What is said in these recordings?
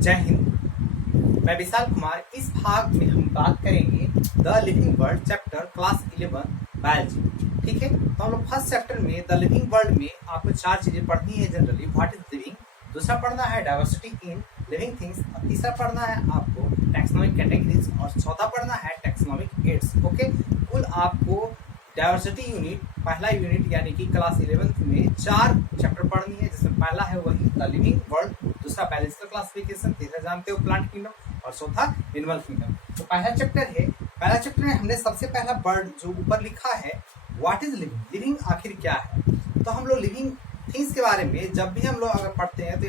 जय हिंद। मैं विशाल कुमार। इस भाग में हम बात करेंगे the living world chapter class 11 biology. ठीक है, तो हम लोग फर्स्ट चैप्टर में द लिविंग वर्ल्ड में आपको 4 चीजें पढ़नी है जनरली। व्हाट इज लिविंग, दूसरा पढ़ना है डाइवर्सिटी इन लिविंग थिंग्स, और तीसरा पढ़ना है आपको टैक्सोनॉमिक कैटेगरीज, और चौथा पढ़ना है टैक्सोनॉमिक एड्स। ओके, कुल आपको डाइवर्सिटी यूनिट, पहला यूनिट यानी कि क्लास 11 में 4 चैप्टर पढ़नी है, जिसमें पहला है वही द लिविंग वर्ल्ड, दूसरा बायोलॉजिकल क्लासिफिकेशन, तीसरा जानते हो प्लांट किंगडम, और चौथा एनिमल किंगडम। तो पहला चैप्टर है, पहला चैप्टर में हमने सबसे पहला वर्ड जो ऊपर लिखा है व्हाट इज लिविंग, लिविंग आखिर क्या है। तो हम लोग लिविंग थिंग्स के बारे में जब भी हम लोग अगर पढ़ते हैं तो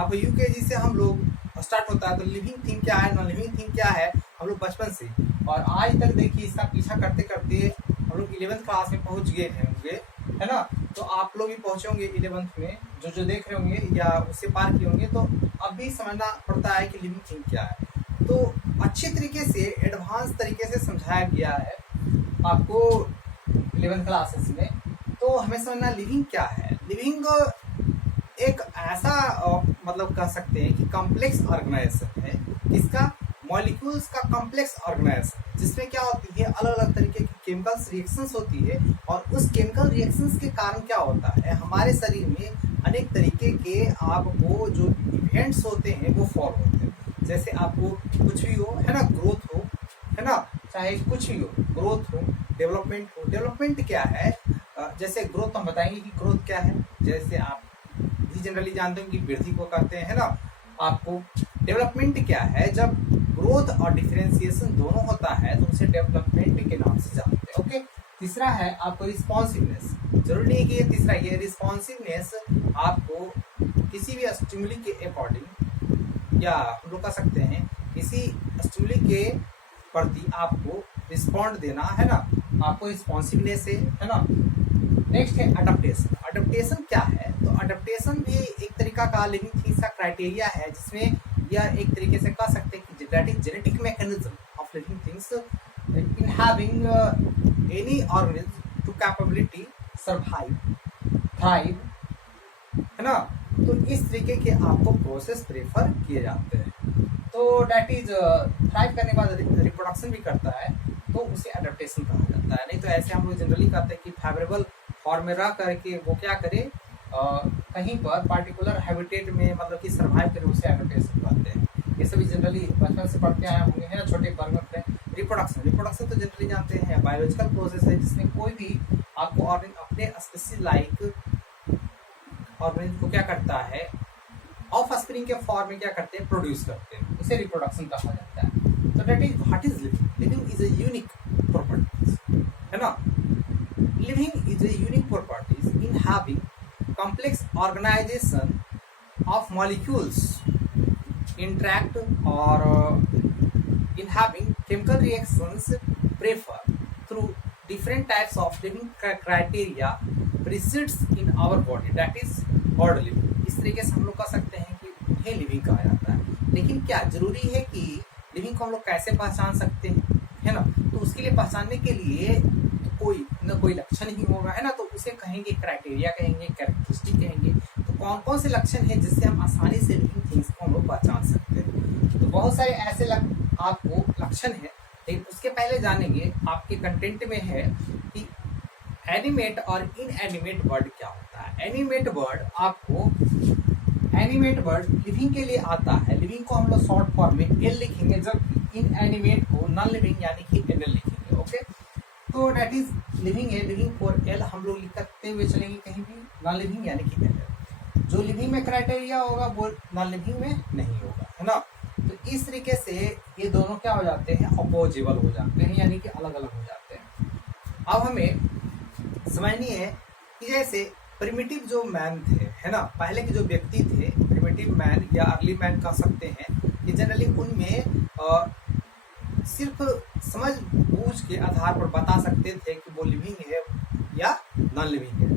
आपको यूकेजी से हम लोग स्टार्ट होता है, तो लिविंग थिंग क्या है, नॉन लिविंग थिंग क्या है, हम लोग बचपन से और आज तक देखिए इसका पीछा करते करते हम लोग 11th क्लास में पहुंच गए होंगे, है ना। तो आप लोग भी पहुंचे होंगे 11th में, जो देख रहे होंगे या उससे पार किए होंगे, तो अब भी समझना पड़ता है कि लिविंग थिंग क्या है। तो अच्छे तरीके से एडवांस तरीके से समझाया गया है आपको 11th क्लासेस में। तो हमें समझना लिविंग क्या है। लिविंग एक ऐसा मतलब कह सकते हैं कि कॉम्प्लेक्स ऑर्गेनाइजेशन है, किसका, मॉलिक्यूल्स का कॉम्प्लेक्स ऑर्गेनाइजेशन, जिसमें क्या होती है अलग अलग तरीके की केमिकल रिएक्शंस होती है, और उस केमिकल रिएक्शंस के कारण क्या होता है हमारे शरीर में अनेक तरीके के आपको जो इवेंट्स होते हैं वो फॉर्म होते हैं। जैसे आपको कुछ भी हो, है ना, ग्रोथ हो, है ना, चाहे कुछ भी हो, ग्रोथ हो, डेवलपमेंट हो। डेवलपमेंट क्या है, जैसे ग्रोथ हम बताएंगे कि ग्रोथ क्या है। जैसे आप भी जनरली जानते हो कि वृद्धि को कहते हैं, है ना। आपको डेवलपमेंट क्या है, जब ग्रोथ और डिफरेंशिएशन दोनों होता है तो उसे डेवलपमेंट के नाम से जानते हैं। ओके, तीसरा है आपको रिस्पॉन्सिवनेस। जरूरी नहीं कि ये तीसरा, ये रिस्पॉन्सिवनेस आपको किसी भी स्टिमुली के अकॉर्डिंग, या हम लोग कह सकते हैं किसी स्टिमुली के प्रति आपको रिस्पॉन्ड देना, है ना, आपको रिस्पॉन्सिवनेस है ना। नेक्स्ट है अडेप्टेशन। अडेप्टेशन क्या है, तो अडेप्टेशन भी एक तरीका का लिविंग थिंग्स का क्राइटेरिया है, जिसमें यह एक तरीके से कह सकते हैं कि that is genetic mechanism of living things in having any organism to capability survive, thrive, है ना। तो इस तरीके के आपको प्रोसेस प्रेफर किए जाते हैं। तो दैट इज थ्राइव करने के बाद रिप्रोडक्शन भी करता है, तो उसे अडेप्टेशन कहा जाता है। नहीं तो ऐसे हम लोग जनरली कहते हैं कि फेवरेबल फॉर्म में रह करके वो क्या करे, कहीं पर पार्टिकुलर हैबिटेट में मतलब कि सर्वाइव करे, उसे एडप्टेशन कहते हैं। ये सभी जनरली बचपन से पढ़ते आए होंगे, है ना, छोटे वर्ग में। रिप्रोडक्शन तो जनरली जानते हैं बायोलॉजिकल प्रोसेस है, जिसमें कोई भी आपको अपने स्पेसिस लाइक ऑर्गेनिज्म को क्या करता है, ऑफ स्प्रिंग के फॉर्म में क्या करते हैं, प्रोड्यूस करते हैं, उसे रिप्रोडक्शन कहा जाता है। तो that is what is living. Living is a unique properties, है ना। Living is a unique properties in having complex organization of molecules interact or in having chemical reactions prefer through different types of living criteria precedes in our body, that is called living। इस तरीके से हम लोग कह सकते हैं कि उन्हें लिविंग कहा जाता है। लेकिन क्या जरूरी है कि लिविंग को हम लोग कैसे पहचान सकते हैं, है ना। तो उसके लिए पहचानने के लिए कोई न कोई लक्षण ही होगा, है ना। तो उसे कहेंगे क्राइटेरिया, कहेंगे कैरेक्टरिस्टिक कहेंगे। तो कौन कौन से लक्षण हैं जिससे हम आसानी से लिविंग थिंग्स को हम लोग पहचान सकते हैं। तो बहुत सारे ऐसे आपको लक्षण है, लेकिन उसके पहले जानेंगे आपके कंटेंट में है कि एनिमेट और इनएनिमेट वर्ड क्या होता है। एनिमेट वर्ड लिविंग के लिए आता है। लिविंग को हम लोग शॉर्ट फॉर्म में एल लिखेंगे, जबकि इनएनिमेट को नॉन लिविंग यानी कि एनएल लिखेंगे। ओके, तो दैट इज लिविंग है, लिविंग फॉर एल हम लोग लिखते हुए चलेंगे कहीं भी, नॉन लिविंग यानी कि एल। जो लिविंग में क्राइटेरिया होगा वो नॉन लिविंग में नहीं होगा, है ना। तो इस तरीके से ये दोनों क्या हो जाते हैं, अपोजिबल हो जाते हैं, यानी कि अलग अलग हो जाते हैं। अब हमें समझनी है कि जैसे प्रिमिटिव जो मैन थे, है ना, पहले के जो व्यक्ति थे, प्रिमिटिव मैन या अर्ली मैन कह सकते हैं, कि जनरली उनमें सिर्फ समझ बूझ के आधार पर बता सकते थे कि वो लिविंग है या नॉन लिविंग है।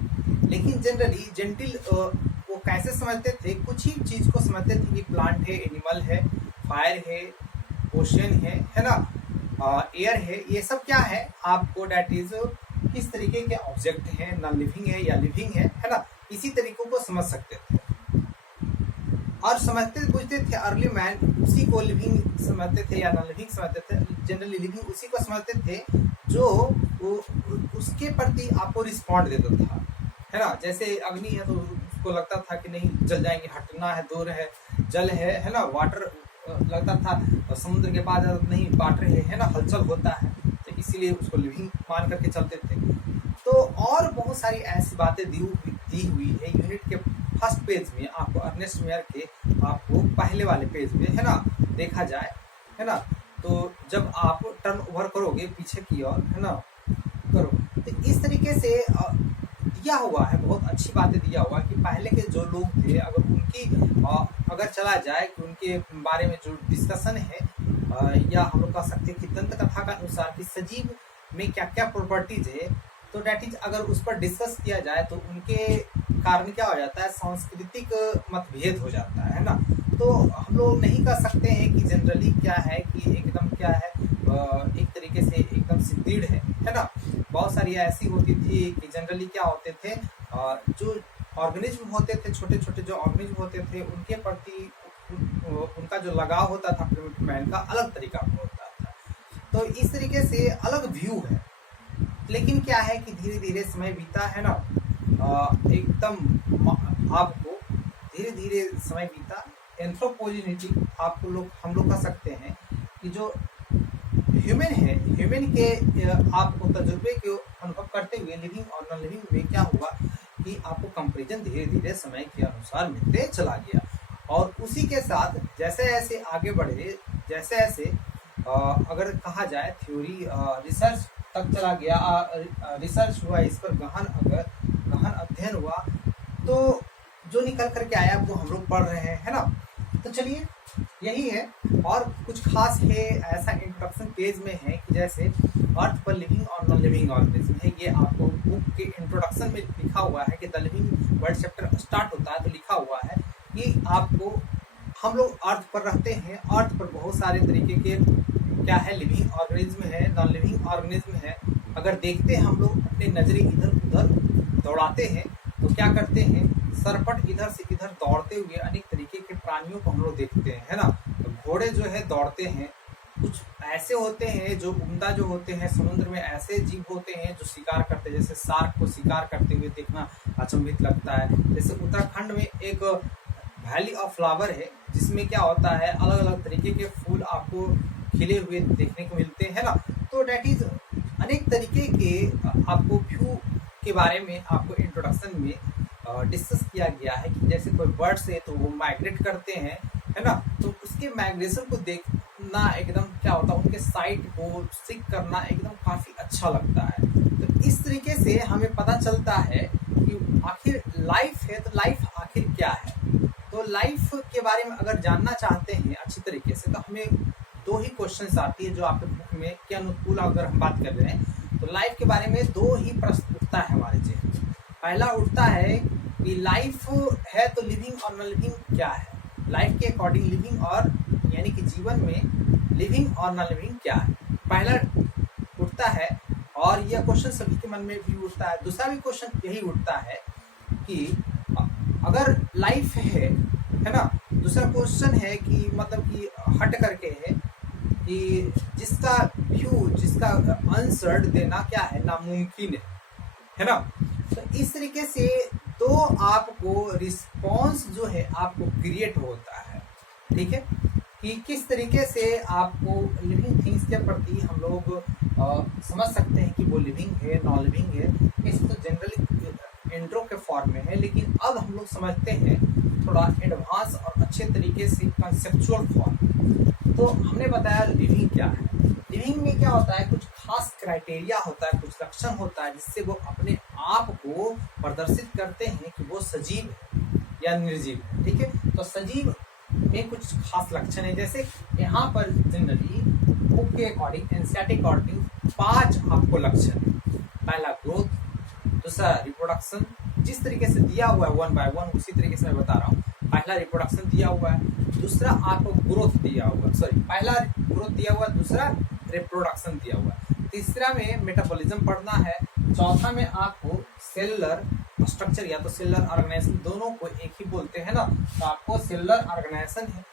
लेकिन जनरली जेंटिल वो कैसे समझते थे, कुछ ही चीज को समझते थे कि प्लांट है, एनिमल है, फायर है, ओशन है ना, एयर है, ये सब क्या है आपको दैट इज किस तरीके के ऑब्जेक्ट हैं, नॉन लिविंग है या लिविंग है ना, इसी तरीकों को समझ सकते थे। और समझते बुझते थे अर्ली मैन उसी को लिविंग समझते थे या नॉन लिविंग समझते थे, जनरली लिविंग उसी को समझते थे जो उसके प्रति आपको रिस्पॉन्ड देता था, है ना। जैसे अग्नि है तो उसको लगता था कि नहीं जल जाएंगे, हटना है, दूर है, जल है ना, वाटर लगता था, और समुद्र के पास नहीं वाटर है ना, हलचल होता है, तो इसीलिए उसको लिविंग मान करके चलते थे। तो और बहुत सारी ऐसी बातें दी हुई है यूनिट के फर्स्ट पेज में, आपको अर्नेस्ट मेयर के आपको पहले वाले पेज में, है ना, देखा जाए, है ना। तो जब आप टर्न ओवर करोगे पीछे की ओर, है ना, करो, तो इस तरीके से दिया हुआ है, बहुत अच्छी बातें दिया हुआ है कि पहले के जो लोग थे अगर उनकी अगर चला जाए कि उनके बारे में जो डिस्कशन है या हम लोग कह सकते हैं कि दंत कथा का अनुसार कि सजीव में क्या क्या प्रॉपर्टीज है, तो डैट इज अगर उस पर डिस्कस किया जाए तो उनके कारण क्या हो जाता है, सांस्कृतिक मतभेद हो जाता है ना। तो हम लोग नहीं कह सकते हैं कि जनरली क्या है कि एकदम क्या है एक तरीके से एकदम सुदृढ़ है ना। बहुत सारी ऐसी होती थी कि जनरली क्या होते थे जो ऑर्गेनिज्म होते थे, छोटे छोटे जो ऑर्गेनिज्म होते थे उनके प्रति उनका जो लगाव होता था प्रिमिटिव मैन का अलग तरीका होता था। तो इस तरीके से अलग व्यू है, लेकिन क्या है कि धीरे धीरे समय बीता, है ना, एकदम आपको धीरे धीरे समय बीता, एंथ्रोपोजेनिटी आपको लोग हम लोग कह सकते हैं कि जो ह्यूमन है, ह्यूमन के आपको तजुर्बे के अनुभव करते हुए लिविंग और नॉन लिविंग में क्या हुआ कि आपको कंपैरिजन धीरे धीरे समय के अनुसार मिलते चला गया, और उसी के साथ जैसे जैसे आगे बढ़े, जैसे जैसे अगर कहा जाए थ्योरी रिसर्च तक चला गया, रिसर्च हुआ, इस पर गहन अध्ययन हुआ, तो जो निकल करके आया वो हम लोग पढ़ रहे हैं, है ना। तो चलिए यही है, और कुछ खास है ऐसा इंट्रोडक्शन पेज में है कि जैसे अर्थ पर लिविंग और नॉन लिविंग ऑर्गेनिज्म है, ये आपको बुक के इंट्रोडक्शन में लिखा हुआ है कि the living world chapter start होता है तो लिखा हुआ है कि आपको हम लोग अर्थ पर रहते हैं, अर्थ पर बहुत सारे तरीके के क्या है लिविंग ऑर्गेनिज्म है, नॉन लिविंग ऑर्गेनिज्म है। अगर देखते हैं हम लोग अपने नजरे इधर उधर दौड़ाते हैं तो क्या करते हैं, सरपट इधर से इधर दौड़ते हुए अनेक तरीके के प्राणियों को हम लोग देखते हैं, है ना। तो घोड़े जो है दौड़ते हैं, कुछ ऐसे होते हैं जो उम्दा जो होते हैं, समुद्र में ऐसे जीव होते हैं जो शिकार करते हैं, जैसे शार्क को शिकार करते हुए देखना अचंभित लगता है। जैसे उत्तराखंड में एक वैली ऑफ फ्लावर है जिसमें क्या होता है, अलग अलग तरीके के फूल आपको खिले हुए देखने को मिलते हैं, है ना। तो डेट इज अनेक तरीके के आपको व्यू के बारे में आपको इंट्रोडक्शन में डिस्कस किया गया है कि जैसे कोई बर्ड्स है तो वो माइग्रेट करते हैं, है ना, तो उसके माइग्रेशन को देखना एकदम क्या होता है, उनके साइट को सीख करना एकदम काफी अच्छा लगता है। तो इस तरीके से हमें पता चलता है कि आखिर लाइफ है तो लाइफ आखिर क्या है। तो लाइफ के बारे में अगर जानना चाहते हैं अच्छी तरीके से तो हमें दो ही क्वेश्चंस आती है जो आपके बुक में के अनुकूल अगर हम बात कर रहे हैं तो लाइफ के बारे में दो ही प्रश्न उठता है हमारे चेहरे। पहला उठता है कि लाइफ है तो लिविंग और नॉन लिविंग क्या है, लाइफ के अकॉर्डिंग लिविंग और यानी कि जीवन में लिविंग और नॉन लिविंग क्या है, पहला उठता है। और यह क्वेश्चन सभी के मन में भी उठता है। दूसरा भी क्वेश्चन यही उठता है कि अगर लाइफ है ना, दूसरा क्वेश्चन है कि मतलब कि हट करके है कि जिसका व्यू, जिसका आंसर देना क्या है, नामुमकिन है ना। तो इस तरीके से तो आपको रिस्पॉन्स जो है आपको क्रिएट होता है, ठीक है, कि किस तरीके से आपको लिविंग थिंग्स के प्रति हम लोग समझ सकते हैं कि वो लिविंग है, नॉन लिविंग है। इस तो जनरली इंट्रो के फॉर्म में है, लेकिन अब हम लोग समझते हैं थोड़ा एडवांस और अच्छे तरीके से कंसेप्चुअल फॉर्म। तो हमने बताया लिविंग क्या है। लिविंग में क्या होता है, कुछ खास क्राइटेरिया होता है, कुछ लक्षण होता है जिससे वो अपने आप को प्रदर्शित करते हैं कि वो सजीव है या निर्जीव है, ठीक है। तो सजीव में कुछ खास लक्षण है, जैसे यहाँ पर जनरली बुक के अकॉर्डिंग, एनसीईआरटी अकॉर्डिंग 5 आपको लक्षण है। पहला ग्रोथ, दूसरा रिप्रोडक्शन, जिस तरीके से दिया हुआ है 1 by 1 उसी तरीके से मैं बता रहा हूँ। पहला रिप्रोडक्शन दिया हुआ है, दूसरा आपको ग्रोथ दिया हुआ है, सॉरी पहला ग्रोथ दिया हुआ है, दूसरा रिप्रोडक्शन दिया हुआ है, तीसरा में मेटाबॉलिज्म पढ़ना है, चौथा में आपको सेलुलर स्ट्रक्चर या तो सेलुलर ऑर्गेनाइजेशन, दोनों को एक ही बोलते हैं ना। तो आपको सेलुलर ऑर्गेनाइजेशन है,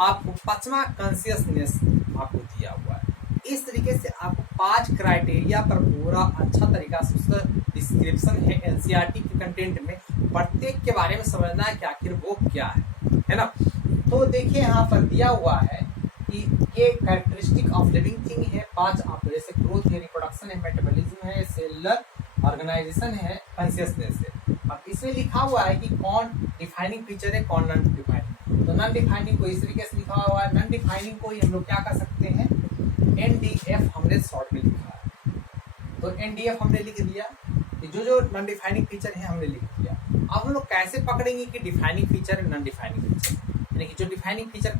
आपको पांचवा कॉन्शियसनेस आपको दिया हुआ है। इस तरीके से आपको 5 क्राइटेरिया पर पूरा अच्छा तरीका से उसका डिस्क्रिप्शन है एनसीईआरटी के कंटेंट में, प्रत्येक के बारे में समझना है कि आखिर वो क्या है ना। तो देखिए यहाँ पर दिया हुआ है कि ये कैरेक्टरिस्टिक ऑफ लिविंग थिंग है 5 आप जैसे ग्रोथ है, रिप्रोडक्शन है, मेटाबॉलिज्म है, सेलुलर ऑर्गेनाइजेशन है, कॉन्शियसनेस है। अब इसमें लिखा हुआ है कि कौन डिफाइनिंग फीचर है, कौन नॉन डिफाइनिंग। तो नॉन डिफाइनिंग को इस तरीके से लिखा हुआ है, नॉन डिफाइनिंग को हम लोग क्या कर सकते हैं, एनडीएफ हमने शॉर्ट में लिखा है। तो एनडीएफ हमने लिख दिया, जो नॉन डिफाइनिंग फीचर है हमने लिख दिया। अब हम लोग कैसे पकड़ेंगे कि डिफाइनिंग फीचर है नॉन डिफाइनिंग फीचर, यानी कि जो डिफाइनिंग फीचर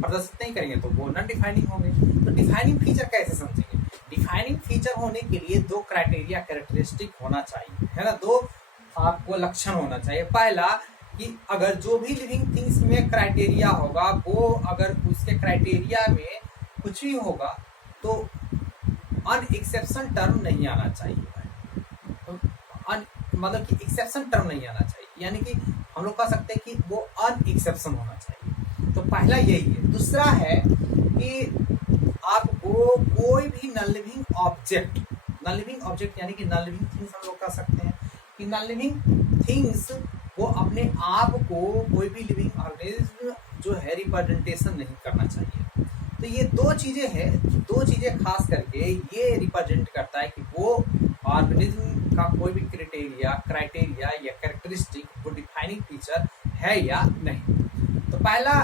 प्रदर्शित नहीं करेंगे तो वो नॉन डिफाइनिंग होंगे। तो डिफाइनिंग फीचर कैसे समझेंगे, डिफाइनिंग फीचर होने के लिए 2 क्राइटेरिया कैरेक्टरिस्टिक होना चाहिए, है ना। 2 आपको लक्षण होना चाहिए। पहला कि अगर जो भी लिविंग थिंग्स में क्राइटेरिया होगा वो अगर उसके क्राइटेरिया में कुछ भी होगा तो अनएक्सेप्शन टर्म नहीं आना चाहिए, तो मतलब कि एक्सेप्शन टर्म नहीं आना चाहिए, यानी कि हम लोग कह सकते हैं कि वो अनएक्सेप्शन होना चाहिए। तो पहला यही है। दूसरा है कि आपको कोई भी नॉन लिविंग ऑब्जेक्ट यानी कि नॉन लिविंग थिंग्स हम लोग कह सकते हैं कि नॉन लिविंग थिंग्स वो अपने आप को कोई भी लिविंग ऑर्गेनिज्म जो है रिप्रेजेंटेशन नहीं करना चाहिए। तो ये 2 चीजें हैं, 2 चीजें खास करके ये रिप्रेजेंट करता है कि वो ऑर्गेनिज्म का कोई भी क्राइटेरिया या कैरेक्टरिस्टिक वो डिफाइनिंग फीचर है या नहीं। तो पहला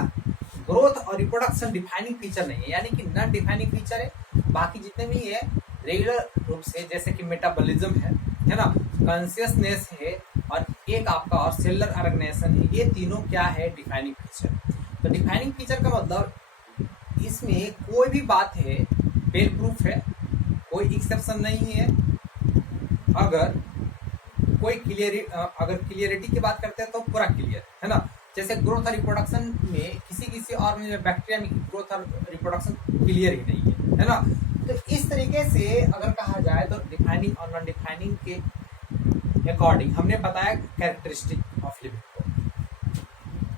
ग्रोथ और रिप्रोडक्शन डिफाइनिंग फीचर नहीं है, यानी कि नॉन डिफाइनिंग फीचर है। बाकी जितने भी है रेगुलर रूप से, जैसे कि मेटाबॉलिज्म है ना, कॉन्शियसनेस है और एक आपका और सेलुलर ऑर्गेनाइजेशन है, ये तीनों क्या है, डिफाइनिंग फीचर। तो डिफाइनिंग फीचर का मतलब इसमें कोई भी बात है फेल प्रूफ है, कोई एक्सेप्शन नहीं है। अगर क्लियरिटी की बात करते हैं तो पूरा क्लियर है ना। जैसे ग्रोथ और रिप्रोडक्शन में किसी और बैक्टीरिया में ग्रोथ और रिप्रोडक्शन क्लियर ही नहीं है ना। तो इस तरीके से अगर कहा जाए तो डिफाइनिंग और नॉन डिफाइनिंग के अकॉर्डिंग हमने बताया कैरेक्टरिस्टिक ऑफ लिविंग को।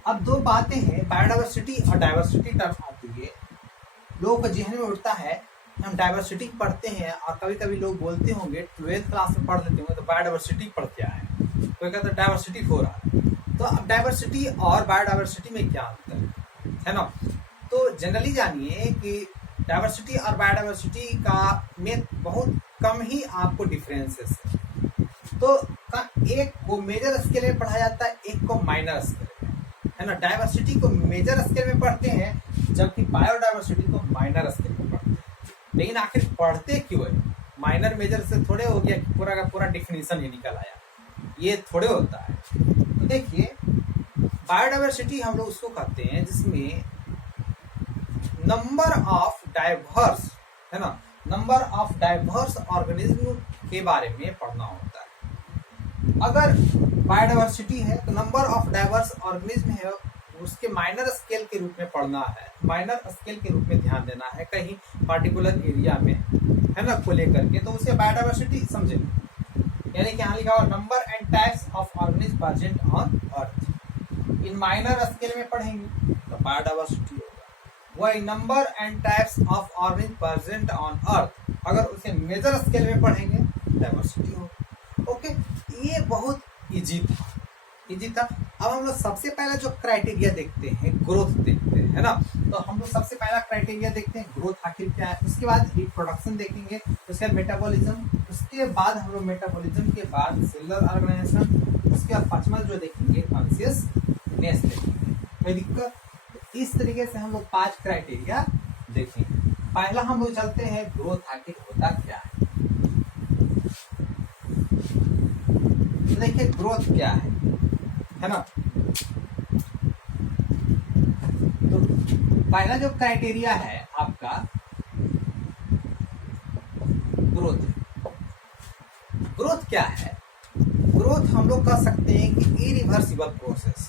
अब 2 बातें हैं, बायोडाइवर्सिटी और डाइवर्सिटी टर्म आती है। लोगों के जहन में उठता है, हम डाइवर्सिटी पढ़ते हैं और कभी कभी लोग बोलते होंगे 12th क्लास में पढ़ लेते होंगे तो बायोडाइवर्सिटी पढ़ क्या है, कोई कहता है डाइवर्सिटी हो रहा है। तो अब डाइवर्सिटी और बायोडाइवर्सिटी में क्या अंतर है ना। तो जनरली जानिए कि डाइवर्सिटी और बायोडाइवर्सिटी का में बहुत कम ही आपको डिफरेंसेस है। तो एक को मेजर स्केल में पढ़ा जाता है, एक को माइनर स्केल में, है ना। डाइवर्सिटी को मेजर स्केल में पढ़ते हैं जबकि बायोडाइवर्सिटी को माइनर स्केल में पढ़ते हैं। लेकिन आखिर पढ़ते क्यों है, माइनर मेजर से थोड़े हो गया कि पूरा का पूरा डिफिनीशन ही निकल आया, ये थोड़े होता है। तो देखिए बायोडाइवर्सिटी हम लोग उसको कहते हैं जिसमें नंबर ऑफ डाइवर्स, है ना, नंबर ऑफ डाइवर्स ऑर्गेनिज्म के बारे में पढ़ना होता है। अगर बायोडाइवर्सिटी है तो नंबर ऑफ डाइवर्स ऑर्गेनिज्म है, उसके माइनर स्केल के रूप में पढ़ना है, माइनर स्केल के रूप में ध्यान देना है कहीं पार्टिकुलर एरिया में, है ना, को लेकर के, तो उसे बायोडाइवर्सिटी समझेंगे। यानी कि यहाँ लिखा हुआ number and types of organism present on earth, in minor scale में पढ़ेंगे तो बायोडाइवर्सिटी होगा। वही number and types of organism present on earth, अगर उसे मेजर स्केल में पढ़ेंगे डाइवर्सिटी होगा। ओके, ये बहुत इजी था। अब हम लोग सबसे पहला जो क्राइटेरिया देखते हैं ग्रोथ देखते हैं, है ना। तो हम लोग सबसे पहला क्राइटेरिया देखते हैं ग्रोथ आखिर क्या है, उसके बाद रिप्रोडक्शन देखेंगे, उसके बाद मेटाबॉलिज्म, उसके बाद हम लोग मेटाबॉलिज्म के बाद सेलुलर ऑर्गेनाइजेशन, उसके बाद 5वां जो देखेंगे कॉन्शियसनेस देखेंगे। कोई दिक्कत। इस तरीके से हम लोग 5 क्राइटेरिया देखेंगे। पहला हम लोग चलते हैं ग्रोथ आखिर होता क्या है। तो देखिए ग्रोथ क्या है ना। तो पहला जो क्राइटेरिया है आपका ग्रोथ क्या है। ग्रोथ हम लोग कह सकते हैं कि इरिवर्सिबल प्रोसेस,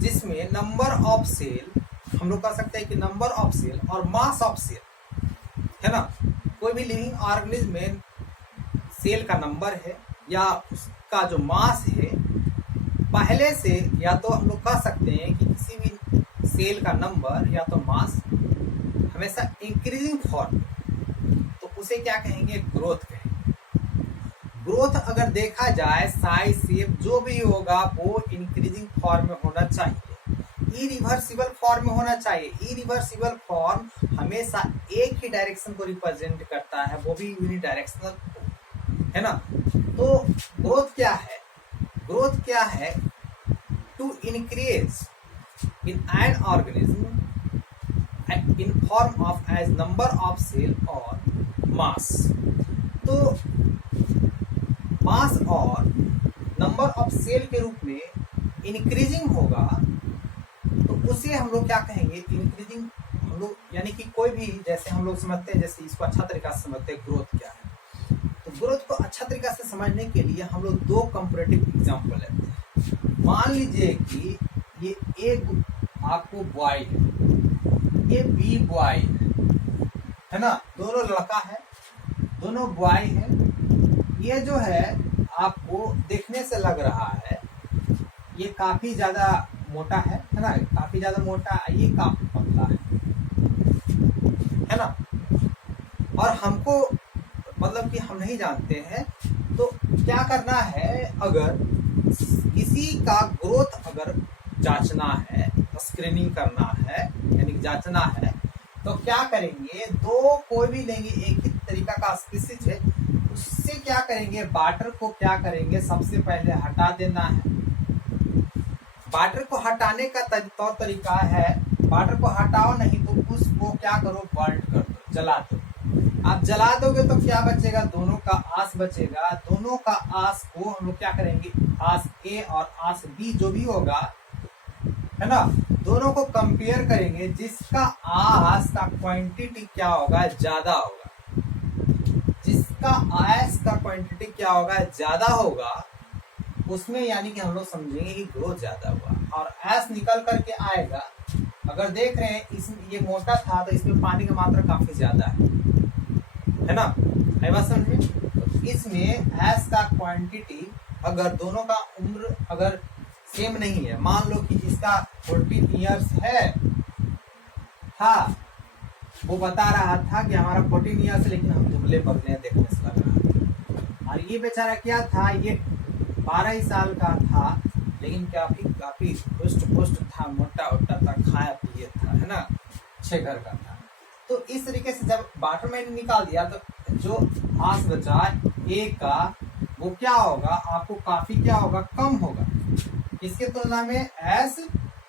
जिसमें नंबर ऑफ सेल, हम लोग कह सकते हैं कि नंबर ऑफ सेल और मास ऑफ सेल, है ना। कोई भी लिविंग ऑर्गेनिज्म में सेल का नंबर है या का जो मास है पहले से, या तो हम लोग कह सकते हैं कि किसी भी सेल का नंबर या तो मास हमेशा इंक्रीजिंग फॉर्म, तो उसे क्या कहेंगे, ग्रोथ कहेंगे। ग्रोथ अगर देखा जाए साइज शेप जो भी होगा वो इंक्रीजिंग फॉर्म में होना चाहिए, इरिवर्सिबल फॉर्म में होना चाहिए। इरिवर्सिबल फॉर्म हमेशा एक ही डायरेक्शन को रिप्रेजेंट करता है, वो भी यूनिडायरेक्शनल, है ना। तो ग्रोथ क्या है, ग्रोथ क्या है, to increase in an organism in form of as number of cell और मास। तो मास और नंबर ऑफ सेल के रूप में इंक्रीजिंग होगा, तो उसे हम लोग क्या कहेंगे, इंक्रीजिंग। हम लोग यानी कि कोई भी, जैसे हम लोग समझते हैं, जैसे इसको अच्छा तरीका से समझते हैं ग्रोथ क्या है। तो ग्रोथ को अच्छा तरीका से समझने के लिए हम लोग दो कंपैरेटिव एग्जांपल लेते हैं। मान लीजिए कि ये एक आपको बॉय है, ये बी बॉय है ना, दोनों लड़का है, दोनों बॉय है। ये जो है आपको देखने से लग रहा है ये काफी ज्यादा मोटा है ना, काफी ज्यादा मोटा है, ये काफी पतला है ना। और हमको मतलब कि हम नहीं जानते हैं, तो क्या करना है, अगर किसी का ग्रोथ अगर जांचना है, स्क्रीनिंग करना है, यानी कि जांचना है, तो क्या करेंगे, दो कोई भी लेंगे, एक ही तरीका का स्पीसीज है, उससे क्या करेंगे, वाटर को क्या करेंगे, सबसे पहले हटा देना है। वाटर को हटाने का तौर तरीका है, वाटर को हटाओ नहीं तो उसको क्या करो, बर्न कर दो, जला दो। आप जला दोगे तो क्या बचेगा, दोनों का आस बचेगा। दोनों का आस को हम लोग क्या करेंगे, आस ए और आस बी जो भी होगा, है ना, दोनों को कंपेयर करेंगे, जिसका आस का क्वांटिटी क्या होगा, ज्यादा होगा। जिसका आस का क्वांटिटी क्या होगा, ज्यादा होगा, उसमें यानी कि हम लोग समझेंगे कि ग्रोथ ज्यादा हुआ। और एस निकल करके आएगा, अगर देख रहे हैं इसमें ये मोटा था तो इसमें पानी का मात्रा काफी ज्यादा है ना, है बात समझ में। तो इसमें एस का क्वांटिटी अगर दोनों का उम्र अगर सेम नहीं है, मान लो कि इसका 14 इयर्स है, हाँ वो बता रहा था कि हमारा 14 इयर्स है, लेकिन हम दुबले पतले देखने से लग रहा था। और ये बेचारा क्या था, ये 12 ही साल का था, लेकिन काफी पुष्ट था, मोटा उटा था, खाया पिए था, है ना, अच्छे घर का था। तो इस तरीके से जब वाटर में निकाल दिया तो जो आस बचा ए का, वो क्या होगा, आपको काफी क्या होगा, कम होगा इसके तुलना में, एस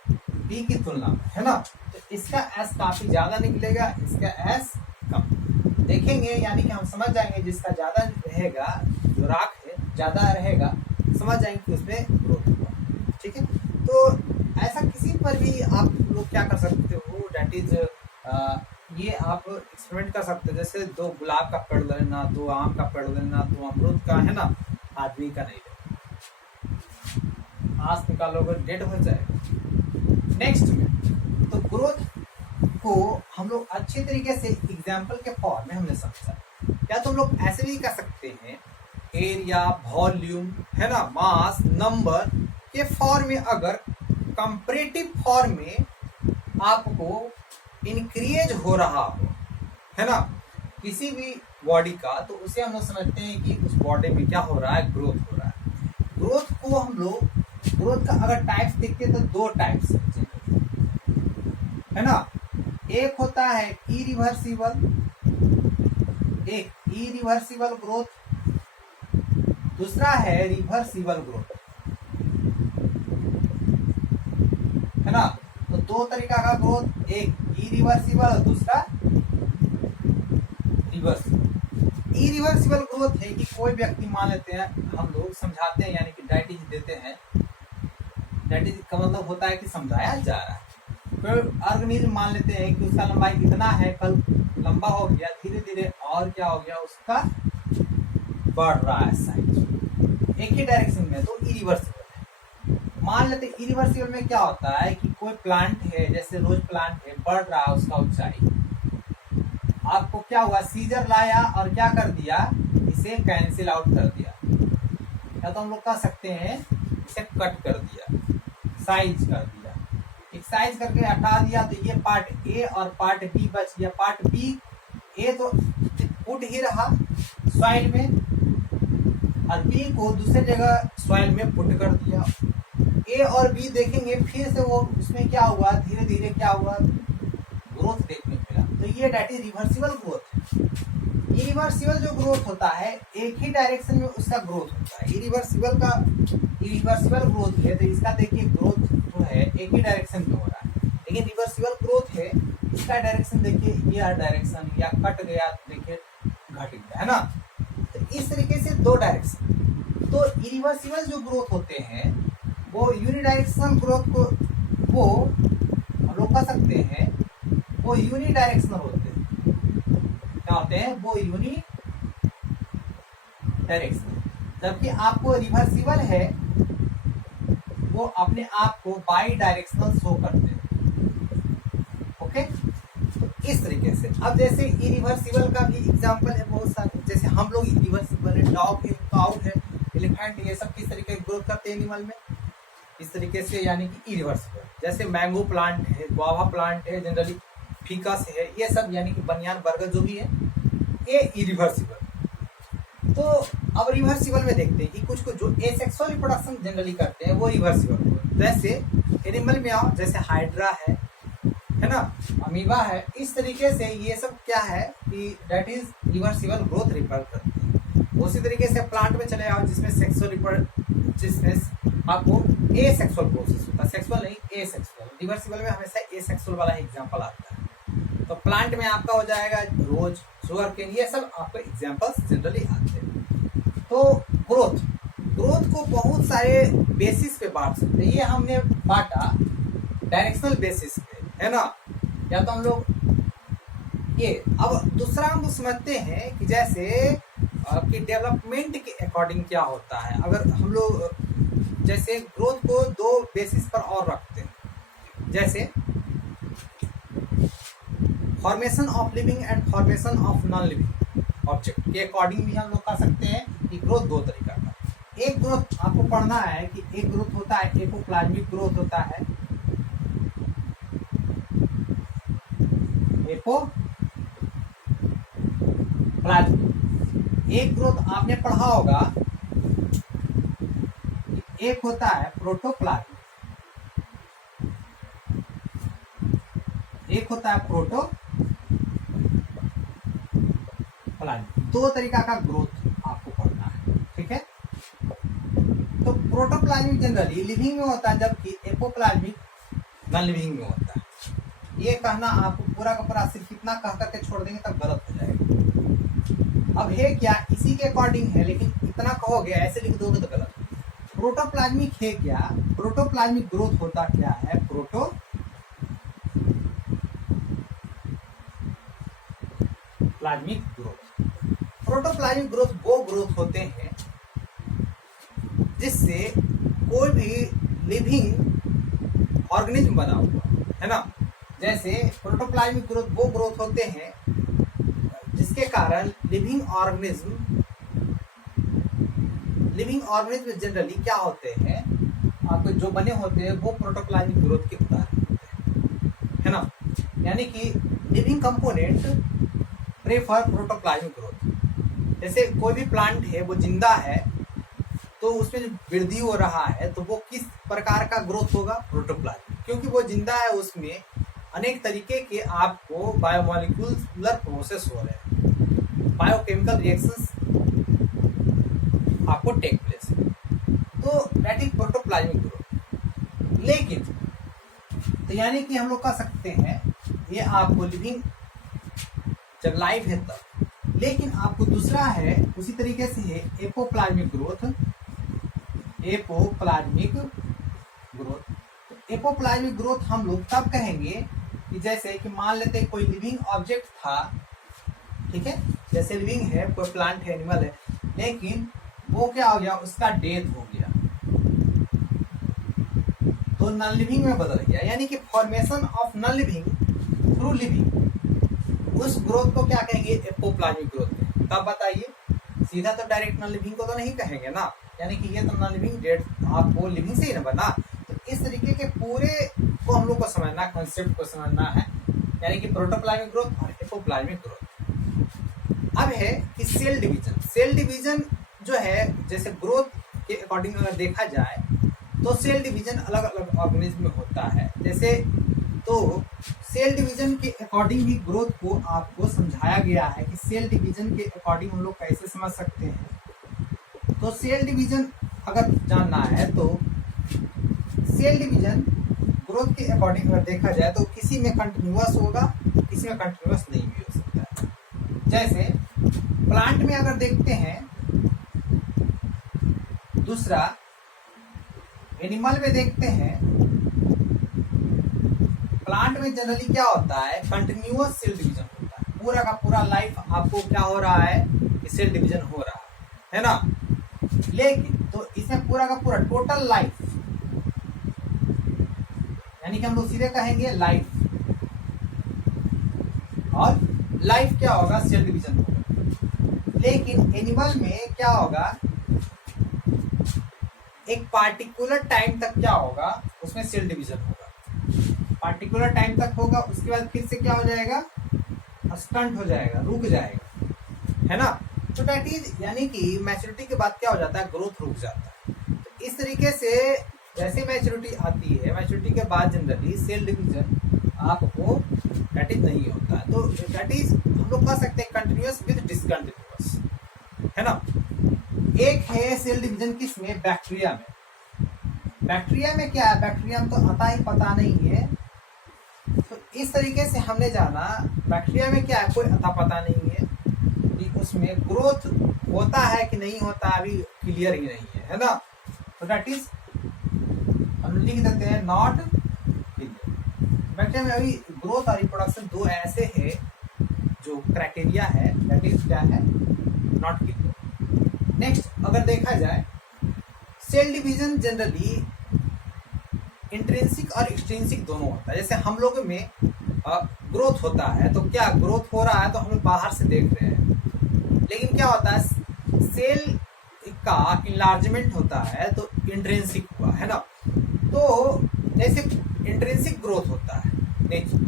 बी की तुलना में, है ना। तो इसका एस काफी ज्यादा निकलेगा, इसका एस कम देखेंगे, यानी कि हम समझ जाएंगे जिसका ज्यादा रहेगा, जो राख है ज्यादा रहेगा, समझ जाएंगे कि उसमें ग्रोथ हुआ। ठीक है, तो ऐसा किसी पर भी आप लोग क्या कर सकते हो, डेट इज ये आप एक्सपेरिमेंट कर सकते हो। जैसे 2 गुलाब का पेड़ लेना, 2 आम का पेड़ लेना, 2 अमरूद का, है ना, आदमी का नहीं लेना, आस निकालोगे डेड हो जाएगा। नेक्स्ट में तो ग्रोथ को हम लोग अच्छे तरीके से एग्जाम्पल के फॉर्म में हमने समझा। या तो हम लोग ऐसे भी कर सकते हैं, एरिया, वॉल्यूम, है ना, मास, नंबर के फॉर्म में, अगर कंपैरेटिव फॉर्म में आपको इंक्रीज हो रहा हो, है ना, किसी भी बॉडी का, तो उसे हम लोग समझते हैं कि उस बॉडी में क्या हो रहा है, ग्रोथ हो रहा है। ग्रोथ को हम लोग, ग्रोथ का अगर टाइप्स देखते हैं तो 2 टाइप्स है ना। एक होता है इरिवर्सिबल, एक इरिवर्सिबल ग्रोथ, दूसरा है रिवर्सिबल ग्रोथ, है ना। तो 2 तरीका का ग्रोथ, एक इरिवर्सिबल और दूसरा रिवर्सिबल। इरिवर्सिबल ग्रोथ है कि कोई व्यक्ति, मान लेते हैं हम लोग समझाते हैं, यानी कि डाइटिज देते हैं, डाइटिज का मतलब होता है कि समझाया जा रहा है। फिर ऑर्गेनिज्म मान लेते हैं कि उसका लंबाई इतना है, कल लंबा हो गया, धीरे धीरे और क्या हो गया, उसका बढ़ रहा है साइज एक ही डायरेक्शन में, तो इरिवर्सिबल है। मान लेते इरिवर्सिबल में क्या होता है कि कोई प्लांट है, जैसे रोज प्लांट है, बढ़ रहा है उसका ऊंचाई, आपको क्या हुआ, सीजर लाया और क्या कर दिया, इसे कैंसिल आउट कर दिया, या तो हम लोग कह सकते हैं इसे कट कर दिया, साइज कर दिया। एक साइज करके हटा दिया तो ये पार्ट ए और पार्ट बी बच गया। पार्ट बी ए तो पुट ही रहा सॉइल में और बी को दूसरी जगह सॉइल में पुट कर दिया। ए और बी देखेंगे फिर से वो उसमें क्या हुआ, धीरे धीरे क्या हुआ, ग्रोथ देखने को मिला। तो ये डेट इज रिवर्सिबल ग्रोथ है। इरिवर्सिबल जो ग्रोथ होता है एक ही डायरेक्शन में उसका ग्रोथ होता है। इरिवर्सिबल ग्रोथ है तो इसका देखिए ग्रोथ जो है एक ही डायरेक्शन में हो रहा है। लेकिन रिवर्सिबल ग्रोथ है इसका डायरेक्शन देखिए ये डायरेक्शन या कट गया तो देखिए घट गया, है ना। तो इस तरीके से दो डायरेक्शन। तो इरिवर्सिबल जो ग्रोथ होते हैं वो यूनिडायरेक्शनल ग्रोथ को वो हम लोग कह सकते हैं वो यूनिडायरेक्शनल होते हैं। क्या होते हैं वो यूनि डायरेक्शनल। जबकि आपको रिवर्सिबल है वो अपने आप को बाई डायरेक्शनल शो करते हैं। ओके, तो इस तरीके से। अब जैसे इरिवर्सिबल का भी एग्जांपल है बहुत सारे, जैसे हम लोग इरिवर्सिबल है, डॉग है, काउ है, एलिफेंट, ये सब किस तरीके ग्रोथ करते हैं एनिमल में, इस तरीके से, यानी कि इरिवर्सिबल। जैसे मैंगो प्लांट है, गुआवा प्लांट है, जनरली फीकस है, ये सब यानी कि बनियान बरगद जो भी है ये इरिवर्सिबल। तो अब रिवर्सिबल में देखते हैं कि कुछ कुछ जो एसेक्सुअल रिप्रोडक्शन जनरली करते हैं वो रिवर्सिबल। जैसे एनिमल में आओ, जैसे हाइड्रा है ना, अमीबा है, इस तरीके से ये सब क्या है कि that is reversible growth refer करते हैं। उसी तरीके से प्लांट में चले आओ जिसमें सेक्सुअल जिसमें आपको ए सेक्सुअल प्रोसेस होता है, सेक्सुअल नहीं ए सेक्सुअल। रिवर्सिबल में हमेशा ए सेक्सुअल वाला एग्जांपल आता है। तो प्लांट में आपका हो जाएगा रोज, शुगर केन, ये सब आपको एग्जांपल्स जनरली आते हैं। तो ग्रोथ को बहुत सारे बेसिस पे बांट सकते हैं। ये हमने बांटा डायरेक्शनल बेसिस पे, है ना। या तो हम लोग ये, अब दूसरा हम लोग समझते हैं कि जैसे आपकी डेवलपमेंट के अकॉर्डिंग क्या होता है। अगर हम लोग जैसे ग्रोथ को दो बेसिस पर और रखते हैं, जैसे formation of living and formation of non living object के अकॉर्डिंग भी हम लोग कह सकते हैं कि ग्रोथ दो तरीका का। एक ग्रोथ आपको पढ़ना है कि एक ग्रोथ होता है एपोप्लाज्मिक ग्रोथ होता है, एपोप्लाज्मिक। एक ग्रोथ आपने पढ़ा होगा, एक होता है प्रोटोप्लाज्मिक, एक होता है प्रोटोप्लाज्मिक। दो तरीका का ग्रोथ आपको पढ़ना है, ठीक है। तो प्रोटोप्लाज्मिक जनरली लिविंग में होता है जबकि एपोप्लाज्मिक नॉन लिविंग में होता है। ये कहना आपको पूरा का पूरा सिर्फ इतना कह करके छोड़ देंगे तब गलत हो जाएगा। अब है क्या, इसी के अकॉर्डिंग है, लेकिन इतना कहोगे ऐसे लिख दोगे तो गलत। प्रोटोप्लाज्मिक है क्या, प्रोटोप्लाज्मिक ग्रोथ होता क्या है, प्रोटोप्लाज्मिक ग्रोथ। प्रोटोप्लाज्मिक ग्रोथ वो ग्रोथ होते हैं जिससे कोई भी लिविंग ऑर्गेनिज्म बना हुआ है ना। जैसे प्रोटोप्लाज्मिक ग्रोथ वो ग्रोथ होते हैं जिसके कारण लिविंग ऑर्गेनिज्म जनरली क्या होते हैं आपके जो बने होते हैं वो प्रोटोप्लाज्मिक ग्रोथ के उदाहरण होते हैं, है ना। यानी कि living component prefer protoplasmic growth. जैसे कोई भी प्लांट है वो जिंदा है तो उसमें जो वृद्धि हो रहा है तो वो किस प्रकार का ग्रोथ होगा, प्रोटोप्लाज्मिक। क्योंकि वो जिंदा है उसमें अनेक तरीके के आपको बायोमोलिकुलर प्रोसेस हो रहे हैं, बायोकेमिकल रिएक्शंस आपको टेक प्लेस है, तो दैट इज प्रोटोप्लाज्मिक ग्रोथ। लेकिन तो यानी कि हम लोग कह सकते हैं ये आपको लिविंग जब लाइफ है तब। लेकिन आपको दूसरा है उसी तरीके से है एपोप्लाज्मिक ग्रोथ। एपोप्लाज्मिक ग्रोथ हम लोग तब कहेंगे कि जैसे कि मान लेते कोई लिविंग ऑब्जेक्ट था, ठीक है, जैसे लिविंग है, कोई प्लांट है, एनिमल है, लेकिन वो क्या हो गया, उसका डेथ हो गया तो नॉन लिविंग में बदल गया। यानी कि formation of non living through living, उस ग्रोथ को क्या कहेंगे, एपोप्लाज्मिक ग्रोथ। तब बताइए, सीधा तो डायरेक्ट नॉन लिविंग को तो नहीं कहेंगे ना, यानी कि ये तो नॉन लिविंग डेड आपको लिविंग से ही ना बना। तो इस तरीके के पूरे को हम लोग को समझना, कॉन्सेप्ट को समझना है, यानी कि प्रोटोप्लाज्मिक ग्रोथ और एपोप्लाज्मिक ग्रोथ। अब है कि सेल डिवीजन। सेल डिवीजन जो है, जैसे ग्रोथ के अकॉर्डिंग अगर देखा जाए तो सेल डिवीजन अलग अलग ऑर्गेनिज्म में होता है। जैसे तो सेल डिवीजन के अकॉर्डिंग ही ग्रोथ को आपको समझाया गया है कि सेल डिवीजन के अकॉर्डिंग हम लोग कैसे समझ सकते हैं। तो सेल डिवीजन अगर जानना है तो सेल डिवीजन ग्रोथ के अकॉर्डिंग अगर देखा जाए तो किसी में कंटिन्यूअस होगा, किसी में कंटिन्यूअस नहीं भी हो सकता है। जैसे प्लांट में अगर देखते हैं, दूसरा एनिमल में देखते हैं, प्लांट में जनरली क्या होता है, कंटिन्यूअस सेल डिवीजन होता है। पूरा का पूरा लाइफ आपको क्या हो रहा है कि सेल डिवीजन हो रहा है ना। लेकिन तो इसमें पूरा का पूरा टोटल लाइफ, यानी कि हम लोग सीधे कहेंगे लाइफ, और लाइफ क्या होगा, सेल डिवीजन होगा। लेकिन एनिमल में क्या होगा, एक पार्टिकुलर टाइम तक क्या होगा, उसमें सेल डिवीजन होगा। पार्टिकुलर टाइम तक होगा, उसके बाद फिर से क्या हो जाएगा, स्टंट हो जाएगा, रुक जाएगा, है ना। तो दैट इज, यानी कि मैच्योरिटी के बाद क्या हो जाता है, ग्रोथ रुक जाता है। तो इस तरीके से जैसे मैच्योरिटी आती है, मैच्योरिटी के बाद जनरली सेल डिवीजन आपको दैट इज नहीं होता है। तो दैट इज हम लोग कह सकते हैं कंटिन्यूअस विद डिसकंटिन्यूअस, है ना। एक है सेल डिवीजन किसमें, बैक्टीरिया में। बैक्टीरिया में क्या है, बैक्टीरिया में तो आता ही पता नहीं है। तो इस तरीके से हमने जाना बैक्टीरिया में क्या है, कोई अता पता नहीं है कि उसमें ग्रोथ होता है कि नहीं होता, अभी क्लियर ही नहीं है ना। तो दैट इज हम लिख देते हैं नॉट क्लियर। बैक्टीरिया में अभी ग्रोथ और रिप्रोडक्शन दो ऐसे है जो क्राइटेरिया है, दैट इज क्या है, नॉट क्लियर। नेक्स्ट अगर देखा जाए, सेल डिवीजन जनरली इंट्रिंसिक और एक्सट्रिंसिक दोनों होता है। जैसे हम लोग में ग्रोथ होता है तो क्या ग्रोथ हो रहा है तो हम लोग बाहर से देख रहे हैं, लेकिन क्या होता है, सेल का इंलार्जमेंट होता है तो इंट्रिंसिक हुआ, है ना। तो जैसे इंट्रिंसिक ग्रोथ होता है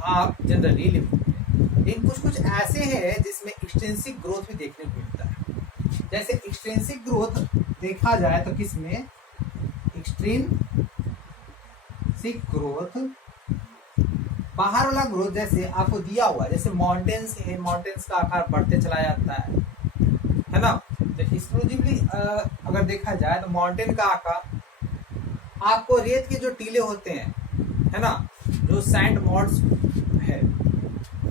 आप जनरली लिविंग में, लेकिन कुछ कुछ ऐसे हैं जिसमें एक्सट्रिंसिक ग्रोथ भी देखने को मिलता है। जैसे एक्सट्रिंसिक ग्रोथ देखा जाए तो किसमें, एक्सट्रिंसिक ग्रोथ बाहर वाला ग्रोथ जैसे आपको दिया हुआ है, जैसे माउंटेन्स है, माउंटेन्स का आकार बढ़ते चला जाता है ना। तो एक्सक्लूसिवली अगर देखा जाए तो माउंटेन का आकार आपको रेत के जो टीले होते हैं, है ना, जो सैंड मॉड्स है,